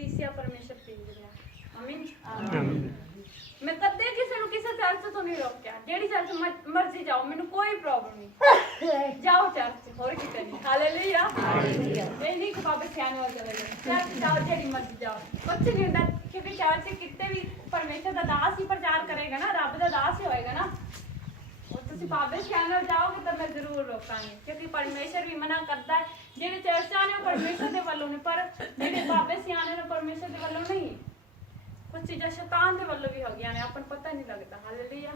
ਕਲੀਸਿਆ ਪਰਮੇਸ਼ਰ ਭੇਜ ਰਿਹਾ। ਆਮੀਨ। मैं कदे किसी नु किसी चर्च तो नहीं रोकया, जेड़ी चर्च मर्जी जाओ, मैनू कोई प्रॉब्लम नहीं, जाओ चर्च, होर किते नहीं। हालेलुया। ये नहीं कि बाबे सियाने वाले चले गए, चर्च जाओ जेड़ी मर्जी जाओ, कुछ नहीं हुंदा, क्योंकि चर्च किते भी परमेश्वर दा दास ही प्रचार करेगा ना, रब दा दास ही होएगा ना। और तुसी बाबे सियाने वाले जाओगे तो मैं जरूर रोकांगी, क्योंकि परमेश्वर भी मना करता है, जेड़े चर्च आने परमेश्वर दे वालों ने, पर जेड़े बाबे सियाने ने परमेश्वर दे वालों नहीं। कुछ चीज़ें शैतान के वालों भी हो गई ने, अपन पता नहीं लगता। हालेलुया।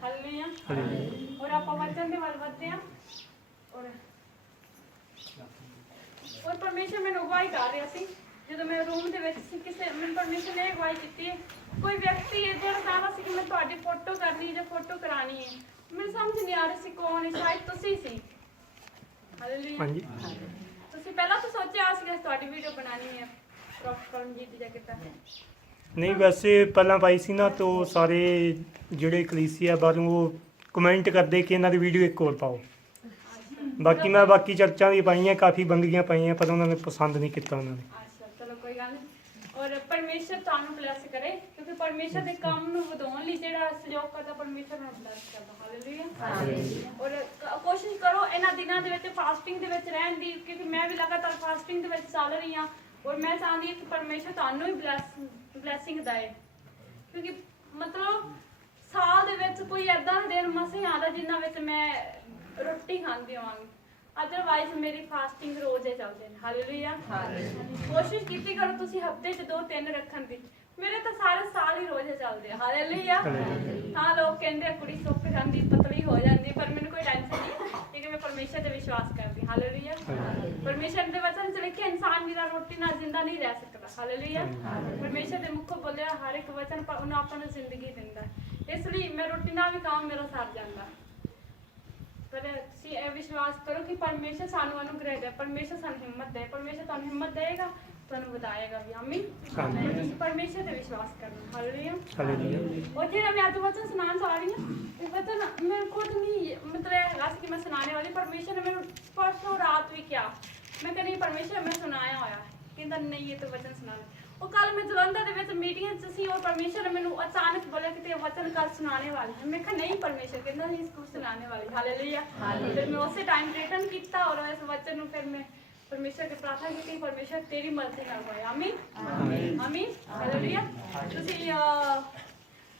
हालेलुया। और आप वचन दे वाल बढ़ते हैं और परमेश्वर मैंने अगवाई कर रहा सी, ਜਦੋਂ मैं रूम ਦੇ ਵਿੱਚ ਸੀ, ਕਿਸੇ ਮੈਨੂੰ ਪਰਮੇਸ਼ਰ ਨੇ ਅਗਵਾਈ ਕੀਤੀ ਹੈ, ਕੋਈ ਵਿਅਕਤੀ ਹੈ ਜਿਹੜਾ ਕਹਿੰਦਾ ਸੀ ਕਿ ਮੈਂ ਤੁਹਾਡੀ ਫੋਟੋ ਕਰਨੀ ਜਾਂ ਫੋਟੋ ਕਰਾਣੀ ਹੈ, ਮੈਨੂੰ ਸਮਝ ਨਹੀਂ ਆ ਰਿਹਾ ਸੀ ਕੌਣ ਹੈ, ਸ਼ਾਇਦ ਤੁਸੀਂ ਸੀ। ਹਾਲੇਲੂਇਆ। ਹਾਂਜੀ। ਤੁਸੀਂ ਪਹਿਲਾਂ ਤਾਂ ਸੋਚਿਆ ਸੀ ਕਿ ਤੁਹਾਡੀ ਵੀਡੀਓ ਬਣਾਣੀ ਹੈ ਪ੍ਰੋਫੈਸਰ ਕਰਮਜੀਤ ਜੀ ਕਿਤਾ? नहीं वैसे पहला पाई सी ना, तो सारे ਜਿਹੜੇ ਕਲੀਸਿਆ ਬਾਹਰੋਂ ਉਹ ਕਮੈਂਟ ਕਰਦੇ ਕਿ ਇਹਨਾਂ ਦੀ ਵੀਡੀਓ ਇੱਕ ਹੋਰ ਪਾਓ। ਬਾਕੀ ਮੈਂ ਬਾਕੀ ਚਰਚਾਂ ਦੀ ਪਾਈਆਂ, ਕਾਫੀ ਬੰਦਗੀਆਂ ਪਾਈਆਂ, ਪਰ ਉਹਨਾਂ ਨੇ ਪਸੰਦ ਨਹੀਂ ਕੀਤਾ ਉਹਨਾਂ ਨੇ। ਅੱਛਾ ਚਲੋ ਕੋਈ ਗੱਲ ਨਹੀਂ। ਔਰ ਪਰਮੇਸ਼ਰ ਤੁਹਾਨੂੰ ਬਲੈਸ ਕਰੇ, ਕਿਉਂਕਿ ਪਰਮੇਸ਼ਰ ਦੇ ਕੰਮ ਨੂੰ ਵਧਾਉਣ ਲਈ ਜਿਹੜਾ ਸਹਿਯੋਗ ਕਰਦਾ ਪਰਮੇਸ਼ਰ ਨੂੰ ਬਲੈਸ ਕਰਦਾ। ਹਾਲੇਲੂਇਆ। ਔਰ ਕੋਸ਼ਿਸ਼ ਕਰੋ ਇਹਨਾਂ ਦਿਨਾਂ ਦੇ ਵਿੱਚ ਫਾਸਟਿੰਗ ਦੇ ਵਿੱਚ ਰਹਿਣ ਦੀ, ਕਿਉਂਕਿ ਮੈਂ ਵੀ ਲਗਾਤਾਰ ਫਾਸਟਿੰਗ ਦੇ ਵਿੱਚ ਚੱਲ ਰਹੀ ਹਾਂ। और मैं चाहती हूँ कि परमेश्वर ਤੁਹਾਨੂੰ ही ब्लैसिंग दे, क्योंकि मतलब साल ਦੇ ਵਿੱਚ ਕੋਈ ਐਦਾਂ ਦਾ ਦਿਨ ਮਸੇ ਆਉਂਦਾ ਜਿੰਨਾ ਵਿੱਚ ਮੈਂ ਰੋਟੀ ਖਾਂਦੀ ਹੋਵਾਂਗੀ, ਅਦਰਵਾਈਜ਼ ਮੇਰੀ ਫਾਸਟਿੰਗ ਰੋਜ਼ ਹੀ ਚੱਲਦੇ ਨੇ। ਹਾਲੇਲੂਇਆ। ਕੋਸ਼ਿਸ਼ ਕੀਤੀ ਕਰੋ ਤੁਸੀਂ ਹਫਤੇ 'ਚ 2-3 ਰੱਖਣ ਦੀ, ਮੇਰੇ ਤਾਂ ਸਾਰੇ ਸਾਲ ਹੀ ਰੋਜ਼ ਚੱਲਦੇ ਆ। ਹਾਲੇਲੂਇਆ। ਹਾਂ ਲੋਕ ਕਹਿੰਦੇ ਕੁੜੀ ਸੁੱਕ ਜਾਂਦੀ, ਪਤਲੀ ਹੋ ਜਾਂਦੀ, ਪਰ ਮੈਨੂੰ ਕੋਈ ਟੈਨਸ਼ਨ ਨਹੀਂ, ਕਿਉਂਕਿ ਮੈਂ ਪਰਮੇਸ਼ਰ ਤੇ ਵਿਸ਼ਵਾਸ ਕਰਦੀ। ਹਾਲੇਲੂਇਆ। ਪਰਮੇਸ਼ਰ ਦੇ ਵਚਨ 'ਚ ਲਿਖਿਆ ਇਨਸਾਨ ਬਿਨਾਂ ਰੋਟੀ ਨਾਲ ਜ਼ਿੰਦਾ ਨਹੀਂ ਰਹਿ ਸਕਦਾ। ਹਾਲੇਲੂਇਆ। ਪਰਮੇਸ਼ਰ ਦੇ ਮੁਖੋਂ ਬੋਲਿਆ ਹਰ ਇੱਕ ਵਚਨ ਪਰ ਉਹਨੂੰ ਆਪਾਂ ਨੂੰ ਜ਼ਿੰਦਗੀ ਦਿੰਦਾ, ਇਸ ਲਈ ਮੈਂ ਰੋਟੀ ਨਾਲ ਵੀ ਕੰਮ ਮੇਰਾ ਸਰ ਜਾਂਦਾ। ਪਰ ਤੁਸੀਂ ਇਹ ਵਿਸ਼ਵਾਸ ਕਰੋ ਕਿ ਪਰਮੇਸ਼ਰ ਸਾਨੂੰ ਅਨੁਗ੍ਰਹਿ ਦੇ, ਪਰਮੇਸ਼ਰ ਸਾਨੂੰ ਹਿੰਮਤ ਦੇ, ਪਰਮੇਸ਼ਰ ਤੁਹਾਨੂੰ ਹਿੰਮਤ ਦੇਗਾ, ਤੁਹਾਨੂੰ ਵਧਾਏਗਾ ਵੀ। ਆਮੀਨ। ਤੁਸੀਂ ਪਰਮੇਸ਼ਰ ਤੇ ਵਿਸ਼ਵਾਸ ਕਰਨਾ। ਹਾਲੇਲੂਇਆ। और ਜਿਹੜਾ ਮੈਂ ਅੱਜ ਵਚਨ ਸੁਣਾਉਣ ਜਾ ਰਹੀ ਹਾਂ, ਇਹ ਵਚਨ ਮੈਂ ਖੁਦ ਨਹੀਂ ਮਤਲਬ ਹੈਗਾ ਸੀ ਕਿ ਮੈਂ ਸੁਣਾਉਣੇ ਵਾਲੀ, ਪਰਮੇਸ਼ਰ ਨੇ ਮੈਨੂੰ ਪਰਸੋਂ ਰਾਤ ਵੀ ਕਿਹਾ, ਮੈਂ ਕਹਿੰਦੀ ਪਰਮੇਸ਼ਰ ਮੈਂ ਸੁਣਾਇਆ ਹੋਇਆ, ਕਹਿੰਦਾ ਨਹੀਂ ਇਹ ਤਾਂ ਵਚਨ ਸੁਣਾਉਣਾ। ਉਹ ਕੱਲ ਮੈਂ ਜਲੰਧਰ ਦੇ ਵਿੱਚ ਮੀਟਿੰਗ 'ਚ ਸੀ, ਔਰ ਪਰਮੇਸ਼ਰ ਨੇ ਮੈਨੂੰ ਅਚਾਨਕ ਬੋਲਿਆ ਕਿ ਤੇ ਵਚਨ ਕੱਲ ਸੁਣਾਉਣੇ ਵਾਲੀ ਹੈ। ਮੈਂ ਕਿਹਾ ਨਹੀਂ ਪਰਮੇਸ਼ਰ ਕਹਿੰਦਾ ਨਹੀਂ ਇਸਕੋ ਸੁਣਾਉਣੇ ਵਾਲੀ। ਹਾਲੇਲੂਇਆ। ਫਿਰ ਮੈਂ ਉਸੇ ਟਾਈਮ ਰਿਟਰਨ ਕੀਤਾ ਔਰ ਇਸ ਵਚਨ ਨੂੰ ਫਿਰ ਮੈਂ परमेश्वर की प्रार्थना की कि परमेश्वर तेरी मर्जी नाल होए। आमीन। आमीन। हालेलुया। तुसी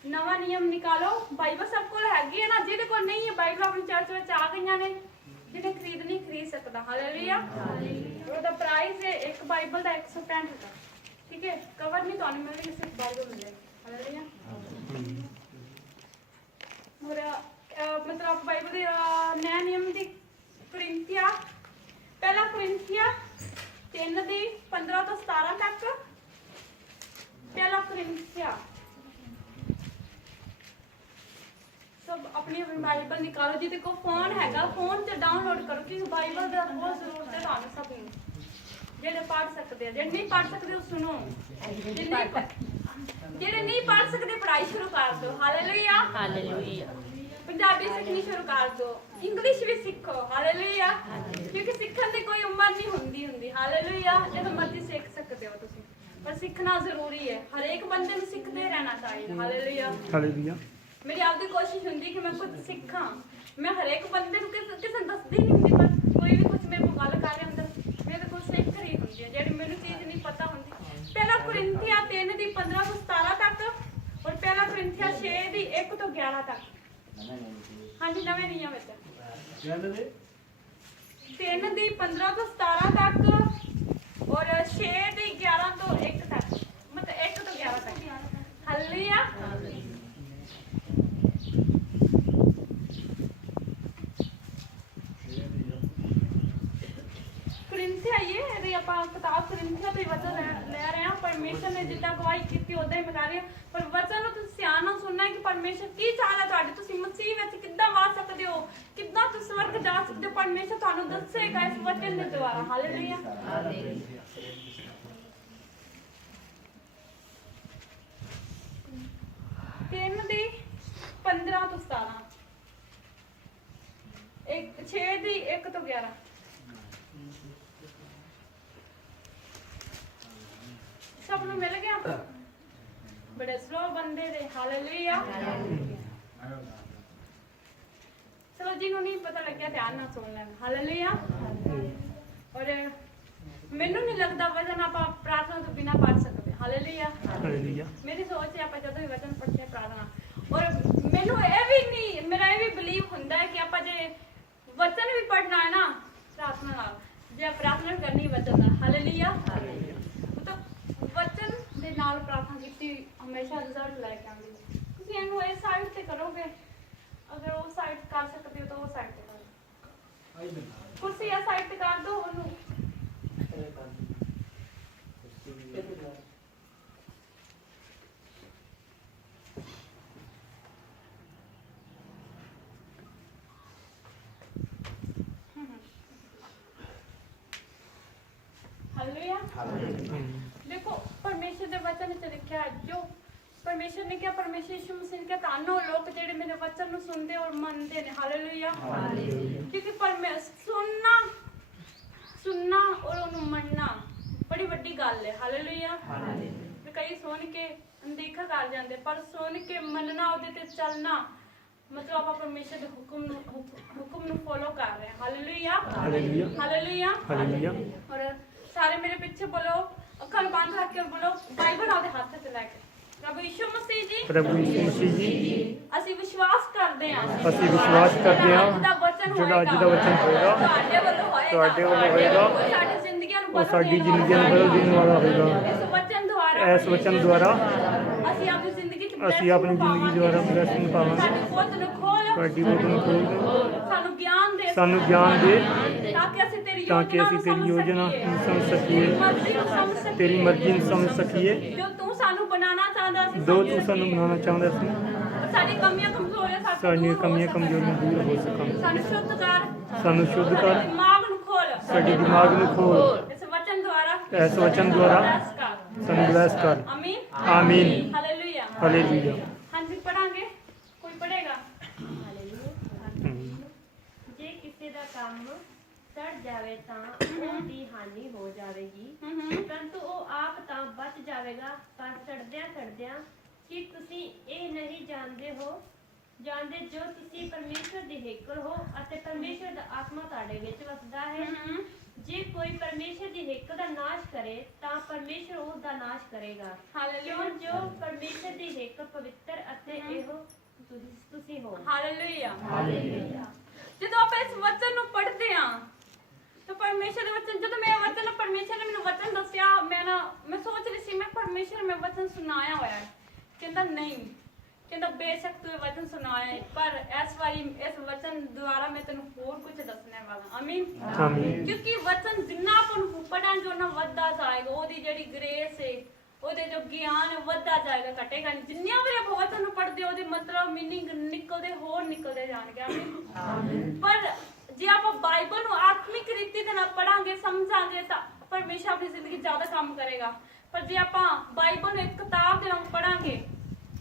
नवा नियम निकालो, बाइबल सब कोल हैगी है ना, जिहदे कोल नहीं है बाइबल अपनी चर्च में आ गईयां ने, जिन्हें खरीदनी खरीद सकदा। हालेलुया। ओदा प्राइस है एक बाइबल दा 165 रुपए, ठीक है, कवर नहीं तुहानू मिलेगी, सिर्फ बाइबल मिलेगी। हालेलुया। और मतलब बाइबल दे नया नियम दी कुरिन्थिया पहला कुरिन्थिया 3:15 ਤੋਂ 17 तक, पहला कुरिन्थिया। सब अपनी बाइबल निकालो, जिहदे को फोन हैगा फोन से डाउनलोड करो, क्योंकि बाइबल दा बहुत जरूरत है तुहानू सब नूं, जेहड़े पढ़ सकते हैं, जेहड़े नहीं पढ़ सकते वो सुनो, जेहड़े नहीं पढ़ सकते पढ़ाई शुरू कर दो। हालेलुया। हालेलुया। पंजाबी सीखनी शुरू कर दो, इंग्लिश भी सीखो। हालेलुया। क्योंकि सीखने की कोई उम्र नहीं हुंदी। हालेलुया। जो मर्जी सीख सकते हो तुसी, पर सीखना जरूरी है, हर एक बंदे को सीखते रहना चाहिए। हालेलुया। हालेलुया। मेरी आपकी कोशिश हुंदी कि मैं कुछ सीखा, मैं हर एक बंदे को किसी दसदी नहीं हुंदी, पर कोई भी कुछ मेरे को गल कर रहा हुंदा मेरे को सीख रही हुंदी है, जेहड़ी मैनू चीज नहीं पता हुंदी। पहला कुरिन्थिया 3:15 ਤੋਂ 17 तक और पहला कुरिन्थिया 6:1 ਤੋਂ 11 तक। हाँ जी, नवे नियम 3:15 ਤੋਂ 17 तक और 6:11 ਤੋਂ 1 तक, मतलब 1 ਤੋਂ 11 तक। हालेलुया। कुरिन्थिया ये ਆਪਾਂ किताब कुरिन्थिया ਤੋਂ ਵਚਨ ਲੈ ਰਹੇ ਹਾਂ। परमेश्वर ने जिद्दां गवाही ਕੀਤੀ ਉਦਾਂ ਹੀ ਮੈਂ ਕਰ ਰਹੀ ਹਾਂ, ਪਰ ਵਚਨ ਨੂੰ ਤੁਸੀਂ ਧਿਆਨ ਨਾਲ ਸੁਣਨਾ ਹੈ ਕਿ ਪਰਮੇਸ਼ਰ ਕੀ ਚਾਹਦਾ ਤੁਹਾਡੇ, ਤੁਸੀਂ ਮਸੀਹ ਵਿੱਚ ਕਿੱਦਾਂ ਵਾ ਸਕਦੇ ਹੋ, ਕਿੱਦਾਂ ਤੁਸੀਂ ਸਵਰਗ ਜਾ ਸਕਦੇ ਹੋ, ਪਰਮੇਸ਼ਰ ਤੁਹਾਨੂੰ ਦੱਸੇਗਾ ਇਸ ਵਚਨ ਦੇ ਦੁਆਰਾ। ਹਾਲੇਲੂਇਆ। 3:15 ਤੋਂ 17, 6:1 ਤੋਂ 11। ਨੂੰ ਮਿਲ ਗਿਆ ਬੜੇ ਸਲੋ ਬੰਦੇ ਦੇ ਹਾਲੇਲੂਇਆ ਚਲੋ ਜਿਹਨੂੰ ਨਹੀਂ ਪਤਾ ਲੱਗਿਆ ਧਿਆਨ ਨਾਲ ਸੁਣ ਲੈਣ ਹਾਲੇਲੂਇਆ ਔਰ ਮੈਨੂੰ ਨਹੀਂ ਲੱਗਦਾ ਵਚਨ ਆਪਾਂ ਪ੍ਰਾਰਥਨਾ ਤੋਂ ਬਿਨਾ ਪੜ ਸਕਦੇ ਹਾਲੇਲੂਇਆ ਮੇਰੀ ਸੋਚ ਹੈ ਆਪਾਂ ਜਦੋਂ ਵੀ ਵਚਨ ਪੜ੍ਹਦੇ ਪ੍ਰਾਰਥਨਾ ਔਰ ਮੈਨੂੰ ਇਹ ਵੀ ਨਹੀਂ ਮੇਰਾ ਇਹ ਵੀ ਬਲੀਵ ਹੁੰਦਾ ਹੈ ਕਿ ਆਪਾਂ ਜੇ ਵਚਨ ਵੀ ਪੜ੍ਹਨਾ ਹੈ ਨਾ ਪ੍ਰਾਰਥਨਾ ਨਾਲ ਜੇ ਪ੍ਰਾਰਥਨਾ ਕਰਨੀ ਵਚਨ ਨਾਲ ਹਾਲੇਲੂਇਆ ਮਤਲਬ ਵਚਨ ਦੇ ਨਾਲ ਪ੍ਰਾਰਥਨਾ ਕੀਤੀ ਹਮੇਸ਼ਾ ਰਿਜ਼ਲਟ ਲੈ ਕੇ ਆਉਂਦੀ ਤੁਸੀਂ ਇਹਨੂੰ ਇਸ ਸਾਈਡ ਤੇ ਕਰੋਗੇ ਅਗਰ ਉਹ ਸਾਈਡ ਕਰ ਸਕਦੇ ਹੋ ਤਾਂ ਉਹ ਸਾਈਡ ਤੇ ਕਰੋ ਕੁਰਸੀ ਇਸ ਸਾਈਡ ਤੇ ਕਰ ਦੋ ਉਹਨੂੰ हालेलुया देखो परमेश्वर ਦੇ ਵਚਨ ਵਿੱਚ ਲਿਖਿਆ ਜੋ परमेश्वर ने क्या परमेश्वर यीशु मसीह ने क्या तानो लोग जेडे मेरे वचन ਨੂੰ ਸੁਣਦੇ ਔਰ ਮੰਨਦੇ ਨੇ ਹਾਲੇਲੂਇਆ क्योंकि ਸੁਣਨਾ ਔਰ ਉਹਨੂੰ ਮੰਨਣਾ ਬੜੀ ਵੱਡੀ ਗੱਲ ਹੈ ਹਾਲੇਲੂਇਆ ਕਈ ਸੁਣ ਕੇ ਅਣਦੇਖਾ ਕਰ ਜਾਂਦੇ ਪਰ ਸੁਣ ਕੇ ਮੰਨਣਾ ਉਹਦੇ ਤੇ ਚੱਲਣਾ मतलब आप परमेश्वर के हुक्म ਨੂੰ फॉलो कर रहे हैं हालेलुया हालेलुया हालेलुया और सारे मेरे पीछे बोलो अखर बंद रख के बोलो बाइबल आपके हाथ से लेके प्रभु यीशु मसीह जी ਅਸੀਂ ਵਿਸ਼ਵਾਸ ਕਰਦੇ ਹਾਂ ਜਿਹੜਾ ਅੱਜ ਦਾ ਵਚਨ ਹੋਏਗਾ ਤੁਹਾਡੇ ਵੱਲੋਂ ਹੋਏਗਾ ਸਾਡੀ ਜ਼ਿੰਦਗੀਆਂ ਨੂੰ ਬਦਲ ਦੇਣ ਵਾਲਾ ਹੋਏਗਾ ਇਸ ਵਚਨ ਦੁਆਰਾ ਅਸੀਂ ਆਪਣੀ ਜ਼ਿੰਦਗੀ ਦੁਆਰਾ ਬਲੈਸਿੰਗ ਪਾਵਾਂਗੇ ਸਾਡੀ ਬੋਧ ਨੂੰ ਖੋਲ ਸਾਨੂੰ ਗਿਆਨ ਦੇ ਤਾਂ ਕਿ ਅਸੀਂ ਤੇਰੀ ਯੋਜਨਾ ਨੂੰ ਸਮਝ ਸਕੀਏ ਤੇਰੀ ਮਰਜ਼ੀ ਨੂੰ ਸਮਝ ਸਕੀਏ ਜੋ ਤੂੰ ਸਾਨੂੰ ਬਣਾਉਣਾ ਚਾਹੁੰਦਾ ਸੀ ਸਾਡੀਆਂ ਕਮੀਆਂ ਕਮਜ਼ੋਰੀਆਂ ਦੂਰ ਹੋ ਸਕਣ ਸਾਨੂੰ ਸ਼ੁੱਧ ਕਰ ਸਾਡੇ ਦਿਮਾਗ ਨੂੰ ਖੋਲ ਇਸ ਵਚਨ ਦੁਆਰਾ ਸਾਨੂੰ ਬਲੈਸ ਕਰ ਆਮੀਨ ਹਾਲੇਲੂਇਆ ਹਾਂਜੀ ਪੜਾਂਗੇ ਕੋਈ ਪੜੇਗਾ ਜੇ ਕਿਸੇ ਦਾ ਕੰਮ ਸੜ ਜਾਵੇ ਤਾਂ ਉਹਦੀ ਹਾਨੀ ਹੋ ਜਾਵੇਗੀ ਪਰੰਤੂ ਉਹ ਆਪ ਤਾਂ ਬਚ ਜਾਵੇਗਾ ਪਰ ਸੜਦਿਆਂ ਕਿ ਤੁਸੀਂ ਇਹ ਨਹੀਂ ਜਾਣਦੇ ਜੋ ਤੁਸੀਂ ਪਰਮੇਸ਼ਰ ਦੇ ਹੇਕਲ ਹੋ ਅਤੇ ਪਰਮੇਸ਼ਰ ਦਾ ਆਤਮਾ ਤੁਹਾਡੇ ਵਿੱਚ ਵਸਦਾ ਹੈ ਜੇ ਕੋਈ ਪਰਮੇਸ਼ਰ ਦੀ ਹੇਕਲ ਦਾ ਨਾਸ਼ ਕਰੇ ਤਾਂ ਪਰਮੇਸ਼ਰ ਉਸ ਦਾ ਨਾਸ਼ ਕਰੇਗਾ ਹਾਲੇਲੂਇਆ ਜੋ ਪਰਮੇਸ਼ਰ ਦੀ ਹੇਕਲ ਪਵਿੱਤਰ ਅਤੇ ਇਹੋ ਤੁਸੀਂ ਹੋ ਹਾਲੇਲੂਇਆ ਜਦੋਂ ਆਪਾਂ ਇਸ ਵਚਨ ਨੂੰ ਪੜ੍ਹਦੇ ਹਾਂ ਤਾਂ ਪਰਮੇਸ਼ਰ ਦੇ ਵਚਨ ਜਦੋਂ ਮੈਂ ਵਚਨ ਪਰਮੇਸ਼ਰ ਨੇ ਮੈਨੂੰ ਵਚਨ ਦੱਸਿਆ ਮੈਂ ਸੋਚ ਰਹੀ ਸੀ ਮੈਂ ਪਰਮੇਸ਼ਰ ਮੈਂ ਵਚਨ ਸੁਣਾਇਆ ਹੋਇਆ ਹੈ ਕਹਿੰਦਾ ਨਹੀਂ ਕਹਿੰਦਾ ਬੇਸ਼ੱਕ ਤੂੰ ਇਹ ਵਚਨ ਸੁਣਾਇਆ ਹੈ ਪਰ ਇਸ ਵਾਰੀ ਇਸ ਵਚਨ ਦੁਆਰਾ ਮੈਂ ਤੈਨੂੰ ਹੋਰ ਕੁਝ ਦੱਸਣੇ ਵਾਲਾ ਆਮੀਨ ਕਿਉਂਕਿ ਵਚਨ ਜਿੰਨਾ ਆਪਾਂ ਨੂੰ ਪੜਾਂਗੇ ਉਹਨਾਂ ਵੱਧਦਾ ਜਾਏਗਾ ਉਹਦੀ ਜਿਹੜੀ ਗ੍ਰੇਸ ਹੈ ਉਹਦੇ ਜੋ ਗਿਆਨ ਵੱਧਦਾ ਜਾਏਗਾ ਘਟੇਗਾ ਨਹੀਂ ਜਿੰਨੀਆਂ ਵਾਰੀ ਆਪਾਂ ਵਚਨ ਨੂੰ ਪੜ੍ਹਦੇ ਉਹਦੇ ਮਤਲਬ ਮੀਨਿੰਗ ਨਿਕਲਦੇ ਜਾਣਗੇ ਆਮੀਨ ਪਰ ਜੇ ਆਪਾਂ ਬਾਈਬਲ ਨੂੰ ਆਤਮਿਕ ਰੀਤੀ ਦੇ ਨਾਲ ਪੜਾਂਗੇ ਸਮਝਾਂਗੇ ਤਾਂ ਪਰਮੇਸ਼ਰ ਆਪਣੀ ਜ਼ਿੰਦਗੀ ਜ਼ਿਆਦਾ ਕੰਮ ਕਰੇਗਾ ਪਰ ਜੇ ਆਪਾਂ ਬਾਈਬਲ ਨੂੰ ਇੱਕ ਕਿਤਾਬ ਦੇ ਵਾਂਗ ਪੜਾਂਗੇ